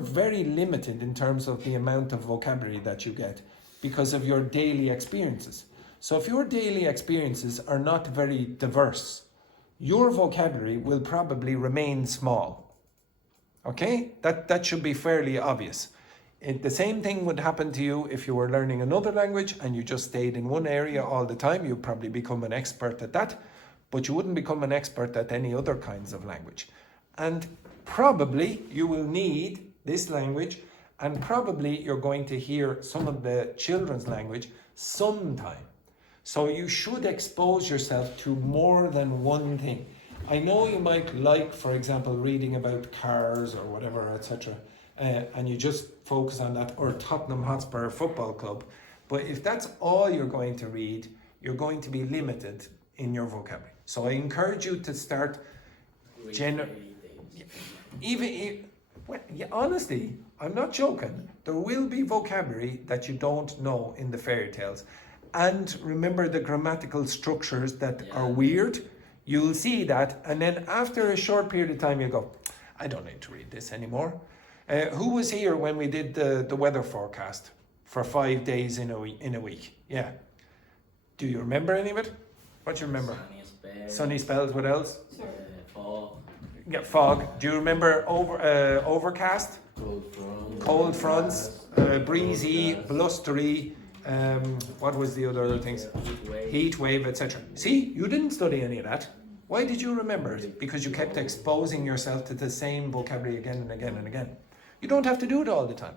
very limited in terms of the amount of vocabulary that you get because of your daily experiences. So if your daily experiences are not very diverse, your vocabulary will probably remain small. Okay? That should be fairly obvious. The same thing would happen to you if you were learning another language and you just stayed in one area all the time. You'd probably become an expert at that, but you wouldn't become an expert at any other kinds of language. And probably you will need this language, and probably you're going to hear some of the children's language sometime. So you should expose yourself to more than one thing. I know you might like, for example, reading about cars or whatever, etc., and you just focus on that, or Tottenham Hotspur Football Club. But if that's all you're going to read, you're going to be limited in your vocabulary. So I encourage you to start honestly, I'm not joking. There will be vocabulary that you don't know in the fairy tales. And remember the grammatical structures that are weird. You'll see that, and then after a short period of time you go, I don't need to read this anymore. Who was here when we did the weather forecast for 5 days in a week? Yeah. Do you remember any of it? What do you remember? Sunny spells. Sunny spells. What else? Fog. Yeah, fog. Do you remember overcast? Cold fronts, breezy, blustery. What was the other things? Heat wave, etc. See, you didn't study any of that. Why did you remember it? Because you kept exposing yourself to the same vocabulary again and again and again. You don't have to do it all the time.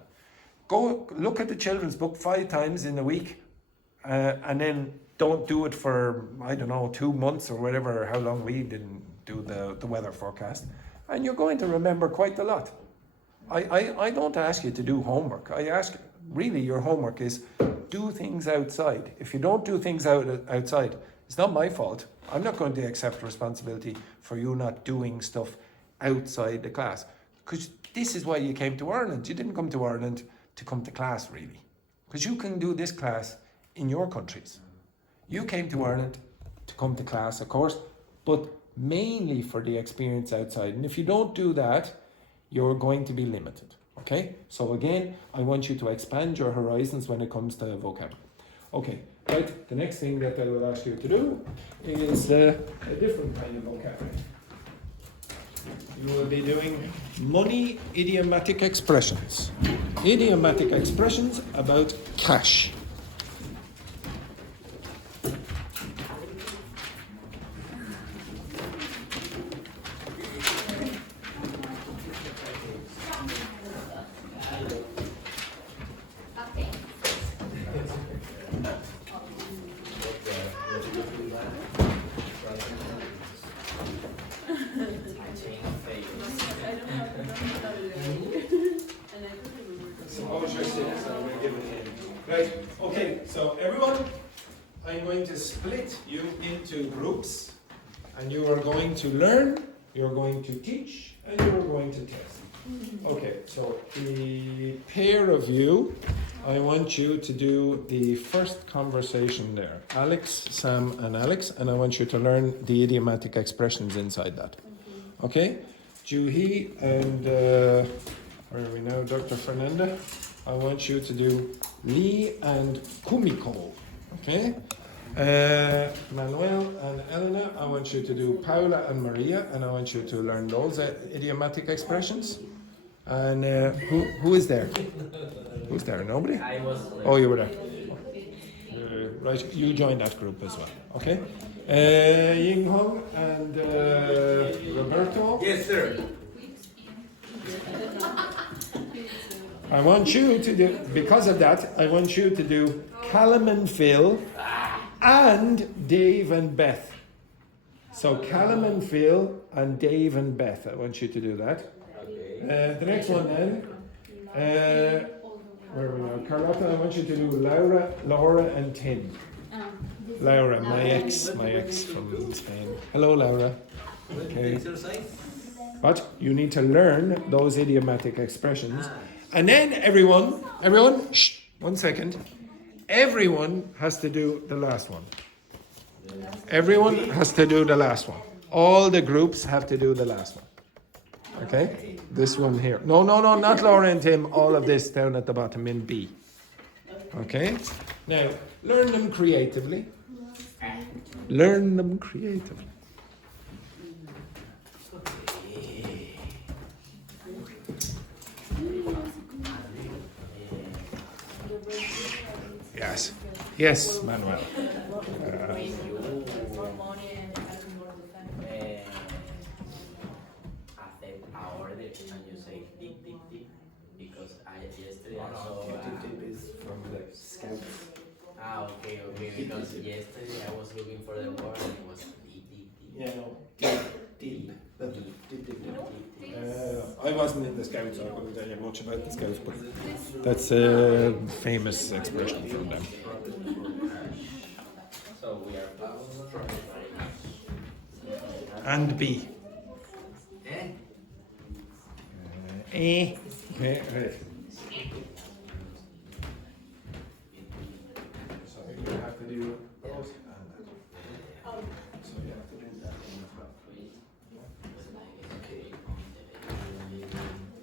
Go look at the children's book 5 times in a week, and then don't do it for, I don't know, 2 months or whatever, how long we didn't do the weather forecast. And you're going to remember quite a lot. I don't ask you to do homework. I ask, really, your homework is do things outside. If you don't do things outside, it's not my fault. I'm not going to accept responsibility for you not doing stuff outside the class. Because this is why you came to Ireland. You didn't come to Ireland to come to class, really. Because you can do this class in your countries. You came to Ireland to come to class, of course, but mainly for the experience outside. And if you don't do that, you're going to be limited. Okay? So again, I want you to expand your horizons when it comes to vocabulary. Okay, right, the next thing that I will ask you to do is a different kind of vocabulary. You will be doing money idiomatic expressions. Idiomatic expressions about cash. Suppose you're sitting, so I'm going to give it a name. Right, okay, so everyone, I'm going to split you into groups, and you are going to learn, you're going to teach, and you're going to test. Okay, so the pair of you, I want you to do the first conversation there. Alex, Sam, and Alex, and I want you to learn the idiomatic expressions inside that. Okay? Juhi and, where are we now, Dr. Fernanda? I want you to do Lee and Kumiko. Okay? Manuel and Elena, I want you to do Paula and Maria, and I want you to learn those idiomatic expressions. And who is there? Who's there? Nobody? I was. Oh, you were there. Right, you joined that group as well. Okay. Ying Hong and Roberto. Yes, sir. I want you to do, because of that, I want you to do Callum and Phil and Dave and Beth. So Callum and Phil and Dave and Beth. I want you to do that. The next one then, where are we now? Carlotta, I want you to do Laura and Tim. Laura, my ex from Spain. Hello, Laura. Okay. But you need to learn those idiomatic expressions. And then everyone, shh, 1 second. Everyone has to do the last one. Everyone has to do the last one. All the groups have to do the last one. Okay? This one here. No, not Laura and Tim. All of this down at the bottom in B. Okay? Now, learn them creatively. Learn them creatively. Yes. Yes, Manuel. Okay, because yesterday I was looking for the word and it was deep. Yeah, no. Deep. I wasn't in the Scouts, so I couldn't tell you much about the Scouts, but that's a famous expression from them. So we are And B. A. Okay, right. So you have to do those and that. So you have to do that one as well.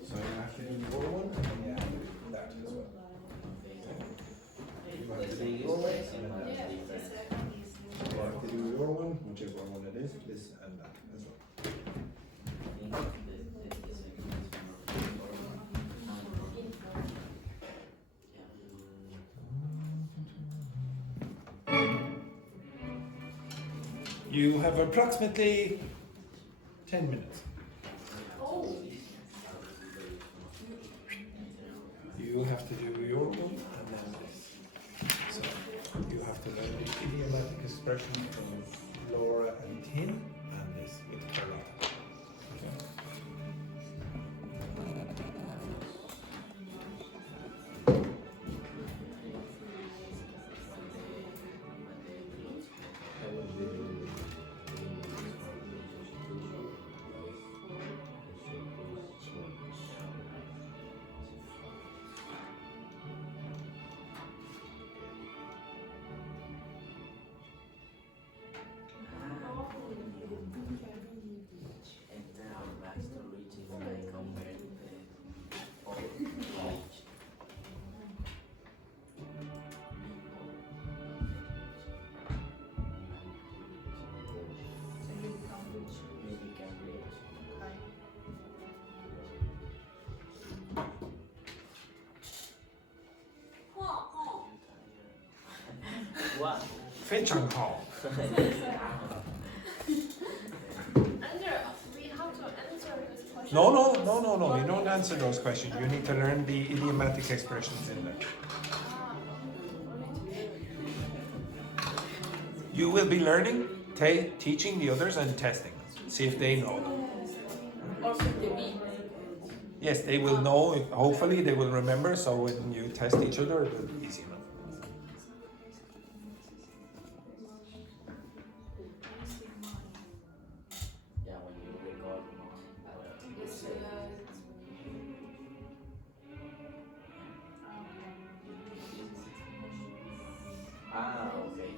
So you have to do your one and you have to do that as well. You have to do your one and that. You have to do your one You have approximately 10 minutes. You have to do your one and then this. So you have to learn the idiomatic expression from Laura and Tim and this with Carlotta. Okay. What? 非常好. Andrew, we have to answer this question. No. You don't answer those questions. You need to learn the idiomatic expressions in there. You will be learning, teaching the others and testing. See if they know them. Also the B. Yes, they will know. Hopefully they will remember. So when you test each other, it will be easy enough. Yeah, when you record. Ah, okay.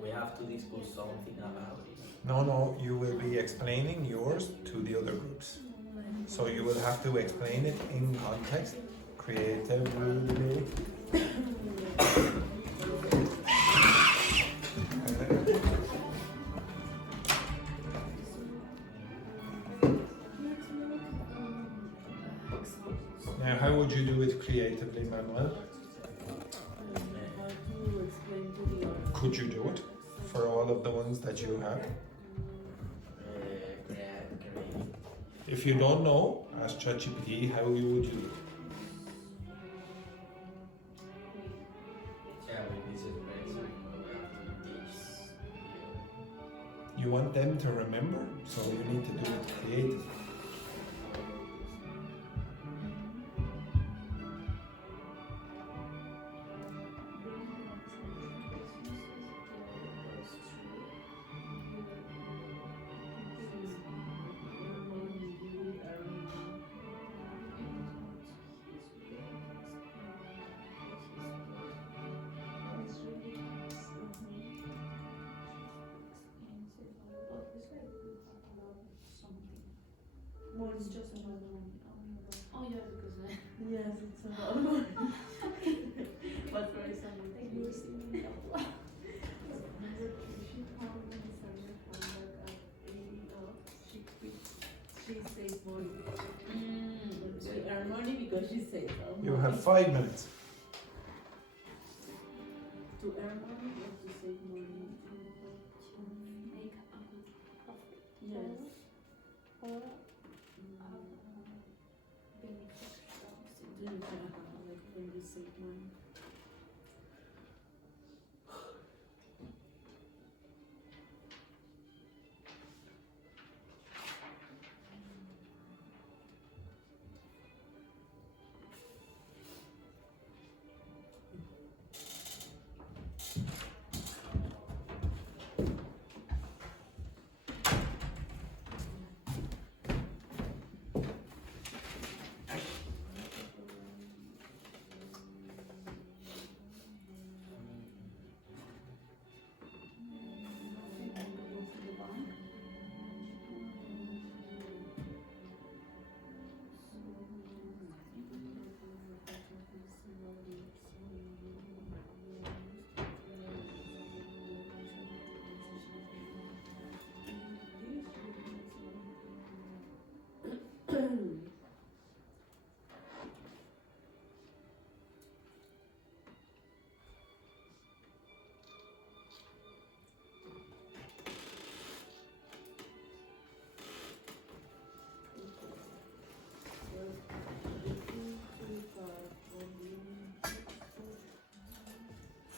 We have to discuss something about it. No, you will be explaining yours to the other groups. So you will have to explain it in context, creatively. Now, how would you do it creatively, Manuel? Could you do it for all of the ones that you have? If you don't know, ask ChatGPT how you would do it. Yeah, with this expression, we have to teach. You want them to remember, so you need to do it creatively. it's just about money. Oh yeah, because Yes, it's about money. But for example, you were singing that one. She saves money. She earn money because she saves money. You have 5 minutes. To earn money or to save money? Make a good profit. Yes. Or Do you kind of like when you save money?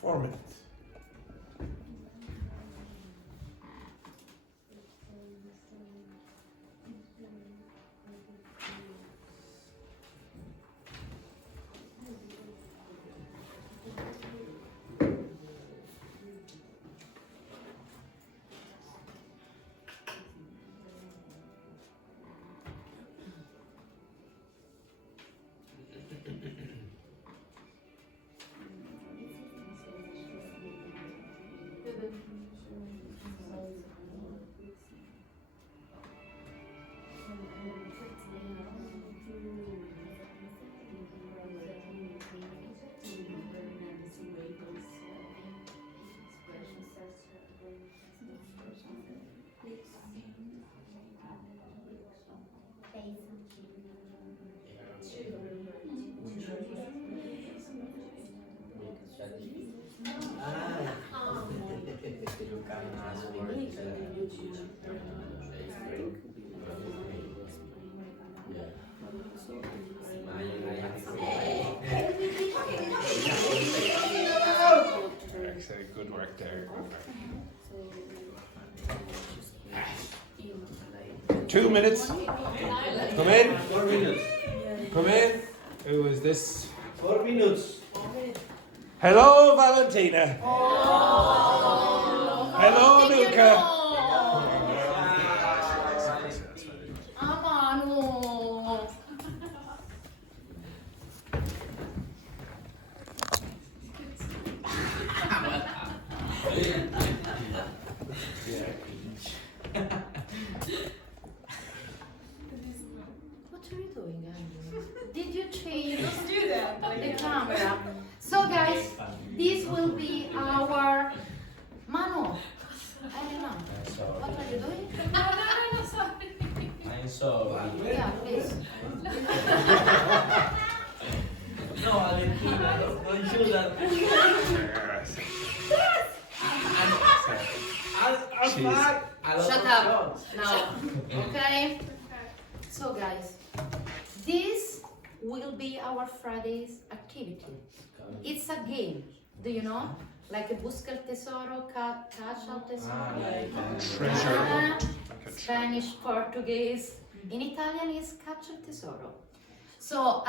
Four minutes. Excellent, good work there. Good work. 2 minutes. Come in. 4 minutes. Come in. Who is this? 4 minutes. Hello, Valentina. Hello, Luca. What are you doing, Andrew? Did you change the camera? So guys, this will be our manual. I don't know. What are you doing? I'm sorry. Yeah, please. No, Valentina, don't do that. Shut up now. Okay? So guys, this will be our Friday's activity. It's a game. Do you know? Like a busca el tesoro, cacha al tesoro. Treasure. Spanish, Portuguese. In Italian is cacha al tesoro. So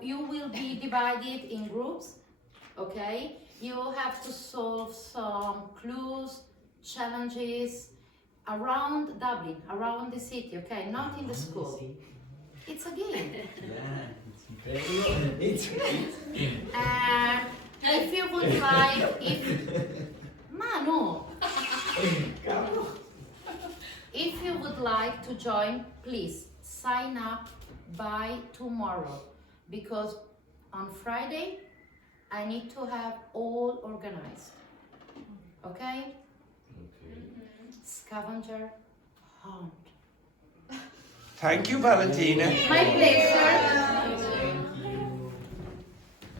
you will be divided in groups. Okay? You have to solve some clues, challenges around Dublin, around the city, okay? Not in the school. It's a game. Yeah, it's incredible. If you would like, Manu, if you would like to join, please sign up by tomorrow, because on Friday I need to have all organized. Okay? Scavenger hunt. Thank you, Valentina. My pleasure.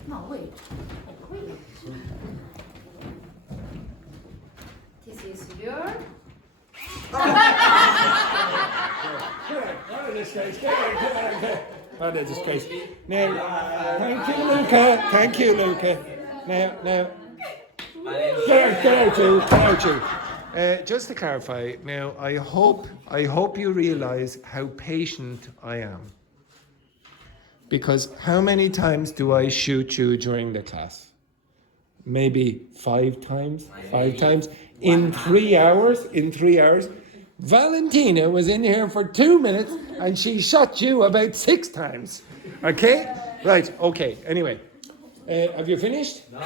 No, wait. Wait. This is your. What is this case? Now, thank you, Luca. Thank you, Luca. Now. Get out, you. Just to clarify, now I hope you realise how patient I am. Because how many times do I shoot you during the class? Maybe 5 times. 5 times in 3 hours. In 3 hours, Valentina was in here for 2 minutes and she shot you about 6 times. Okay, right. Okay. Anyway, have you finished? No.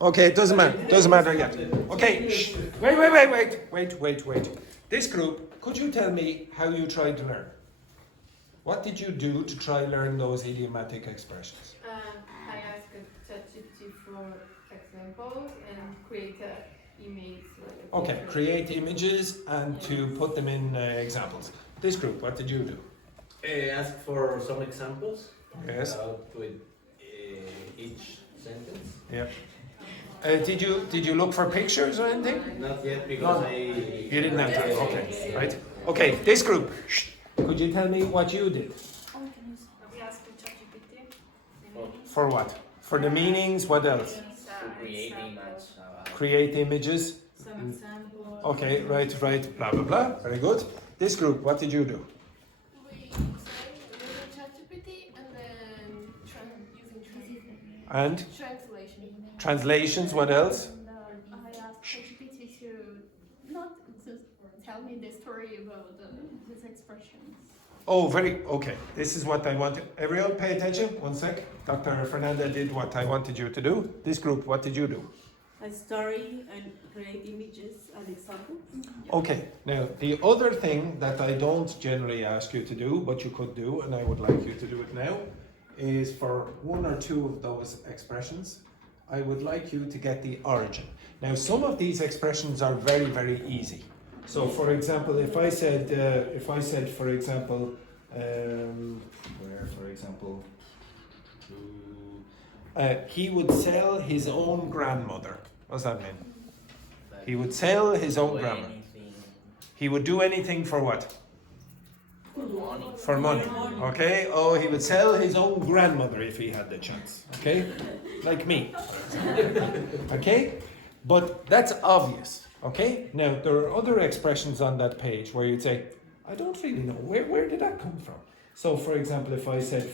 Okay, it doesn't matter. Doesn't matter yet. Okay, shh. Wait. This group, could you tell me how you tried to learn? What did you do to try learn those idiomatic expressions? I asked ChatGPT for examples and create an image. Okay, create images and to put them in examples. This group, what did you do? Ask for some examples. Yes. With each sentence. Yeah. Did you look for pictures or anything? Not yet, because You didn't have time. Okay, right. Okay, this group. Shh. Could you tell me what you did? We asked ChatGPT. For what? For the meanings. What else? Create images. Create images. Some examples. Okay, right. Blah blah blah. Very good. This group. What did you do? We used ChatGPT and then using And translation. translations. What else? I asked ChatGPT to not just tell me the story about his expressions. Oh, okay. This is what I want. Everyone, pay attention. 1 sec. Dr. Fernanda did what I wanted you to do. This group. What did you do? A story and create images and examples. Okay, now the other thing that I don't generally ask you to do, but you could do, and I would like you to do it now, is for 1 or 2 of those expressions, I would like you to get the origin. Now, some of these expressions are very, very easy. So, for example, if I said, for example, he would sell his own grandmother. What does that mean? He would sell his own grandmother. He would do anything for what? For money. Okay? Oh, he would sell his own grandmother if he had the chance. Okay? Like me. Okay? But that's obvious. Okay? Now, there are other expressions on that page where you'd say, I don't really know. Where did that come from? So, for example, if I said,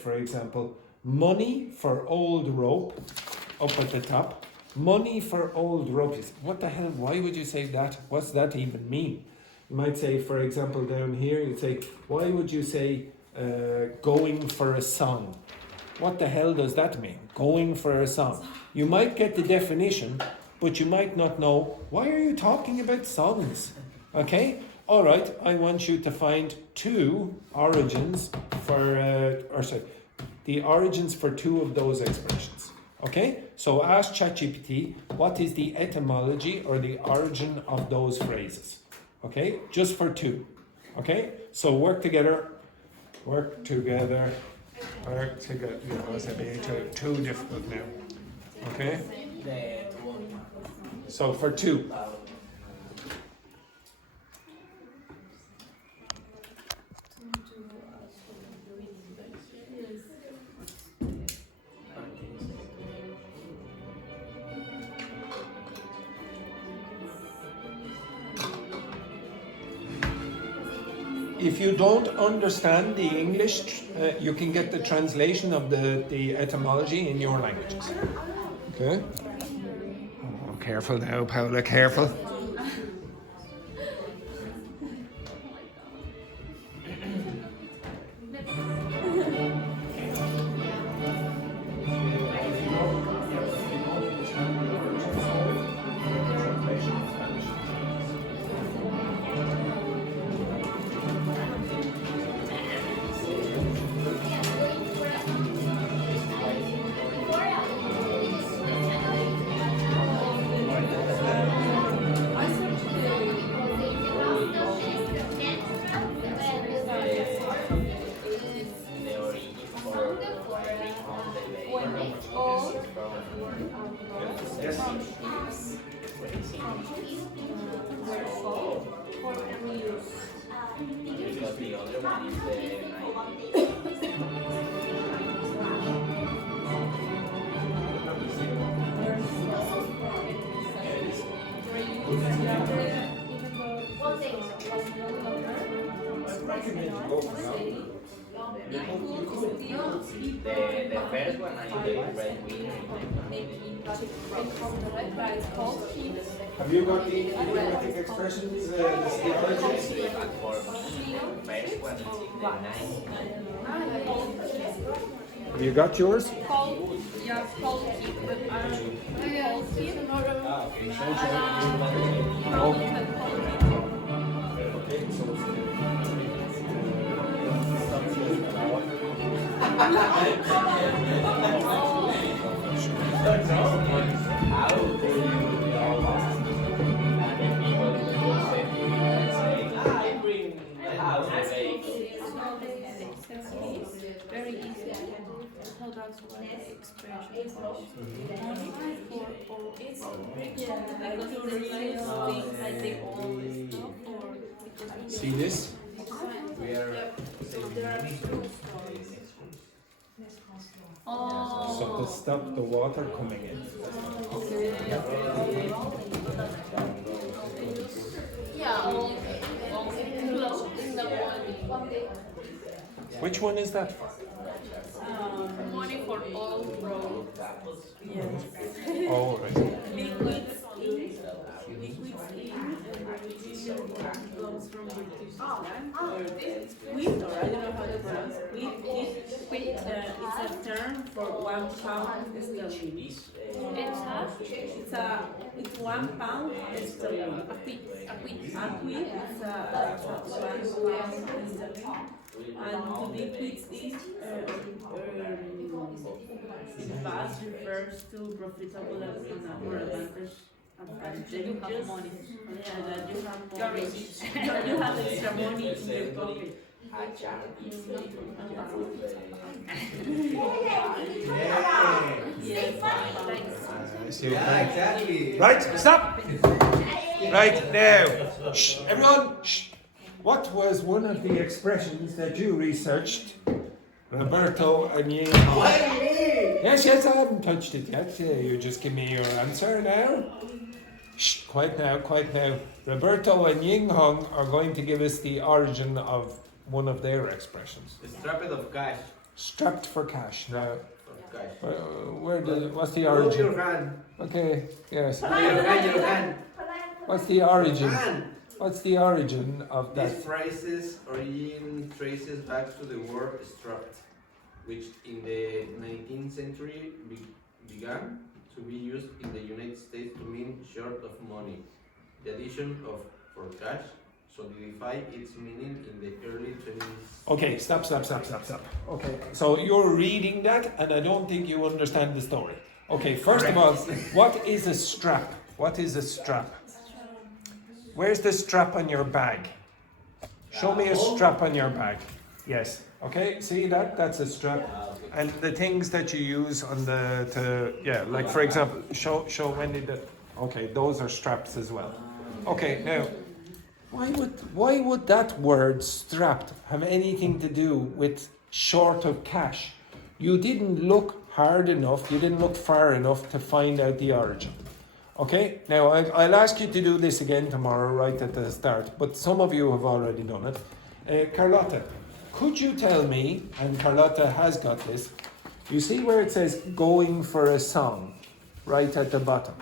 money for old rope, up at the top. Money for old rope. What the hell? Why would you say that? What's that even mean? You might say, for example, down here, you'd say, why would you say going for a song? What the hell does that mean? Going for a song. You might get the definition, but you might not know, why are you talking about songs? Okay? All right, I want you to find 2 origins for, the origins for 2 of those expressions. Okay? So ask ChatGPT, what is the etymology or the origin of those phrases? Okay? Just for 2. Okay? So work together. Work together. Oh, it's being too difficult now. Okay? So for 2. If you don't understand the English, you can get the translation of the etymology in your languages. Okay? Oh, careful now, Paula, careful. All Yes. were sold for reuse. Because the other one is the the first one I did breadwinner. Have you got the idiomatic expressions, the origins? But for me, the first one is in the 90s. Have you got yours? Very easy. So that's why the expression is only for all. It's because the real things I take all this stuff or because See this? We are So to stop the water coming in. Which one is that for? money for all products. Oh, right. Liquids in, comes from British slang, or wheat, or I don't know how to pronounce it. Wheat is a term for 1 pound sterling. It's 1 pound sterling. A wheat is a 1 pound sterling. And to liquids is in the past refers to profitable and more advantageous. You have money. Yeah, that you have money. You have extra money in your pocket. yeah, exactly. Right, stop! Right, now, shh, everyone, shh. What was one of the expressions that you researched, Roberto and Ying? Yes, I haven't touched it yet. You just give me your answer now. Shh, quiet now. Roberto and Ying Hong are going to give us the origin of one of their expressions. Strapped of cash. Strapped for cash. Now, Cash. what's the Hold origin? your hand. Okay, yes. Your hand. What's the origin? Hand. What's the origin of that? This phrase's origin traces back to the word strapped, which in the 19th century began to be used in the United States to mean short of money. The addition of for cash solidified its meaning in the early 20s. Okay, stop. Okay, so you're reading that and I don't think you understand the story. Okay, first of all, what is a strap? What is a strap? Where's the strap on your bag? Show me a strap on your bag. Yes. Okay, see that? That's a strap. And the things that you use on like for example, show Wendy that. Okay, those are straps as well. Okay, now, why would that word strapped have anything to do with short of cash? You didn't look hard enough, you didn't look far enough to find out the origin. Okay, now I'll ask you to do this again tomorrow, right at the start, but some of you have already done it. Carlotta, could you tell me, and Carlotta has got this, you see where it says going for a song, right at the bottom?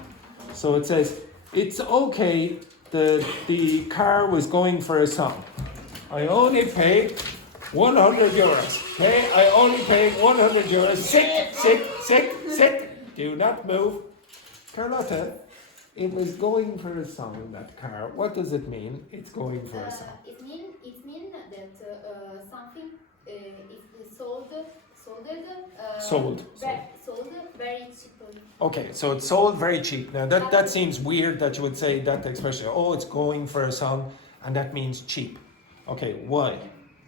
So it says, it's okay, the car was going for a song. I only paid 100 euros, okay? I only paid 100 euros. Sit. Do not move. Carlotta, it was going for a song, that car. What does it mean? It's going for a song. It means that something is sold very cheaply. Okay, so it's sold very cheap. Now that seems weird that you would say that expression. Oh, it's going for a song, and that means cheap. Okay, why?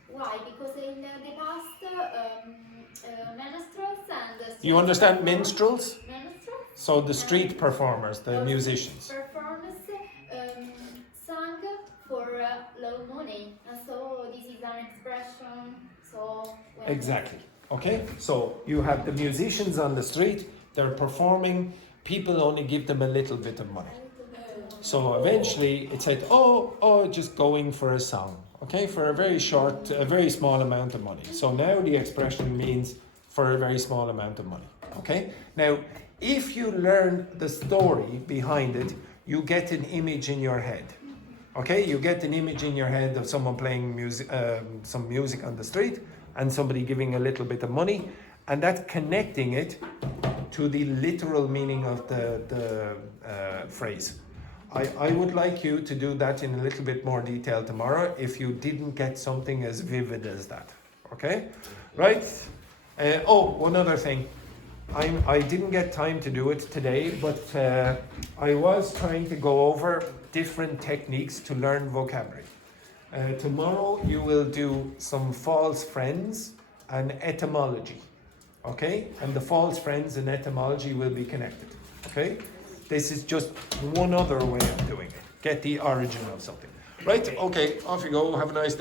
Why? Because in the past, minstrels and You understand minstrels? Minstrels? So the street performers, the musicians. Performers sang for low money, and so this is an expression. So Exactly. Okay, so you have the musicians on the street, they're performing, people only give them a little bit of money. So eventually it's like, just going for a song, okay, for a very small amount of money. So now the expression means for a very small amount of money, okay? Now, if you learn the story behind it, you get an image in your head. Okay, you get an image in your head of someone playing music, some music on the street, and somebody giving a little bit of money, and that's connecting it to the literal meaning of the phrase. I would like you to do that in a little bit more detail tomorrow if you didn't get something as vivid as that. Okay? Right? One other thing. I didn't get time to do it today, but I was trying to go over different techniques to learn vocabulary. Tomorrow you will do some false friends and etymology. Okay? And the false friends and etymology will be connected. Okay? This is just one other way of doing it. Get the origin of something. Right? Okay, off you go. Have a nice day.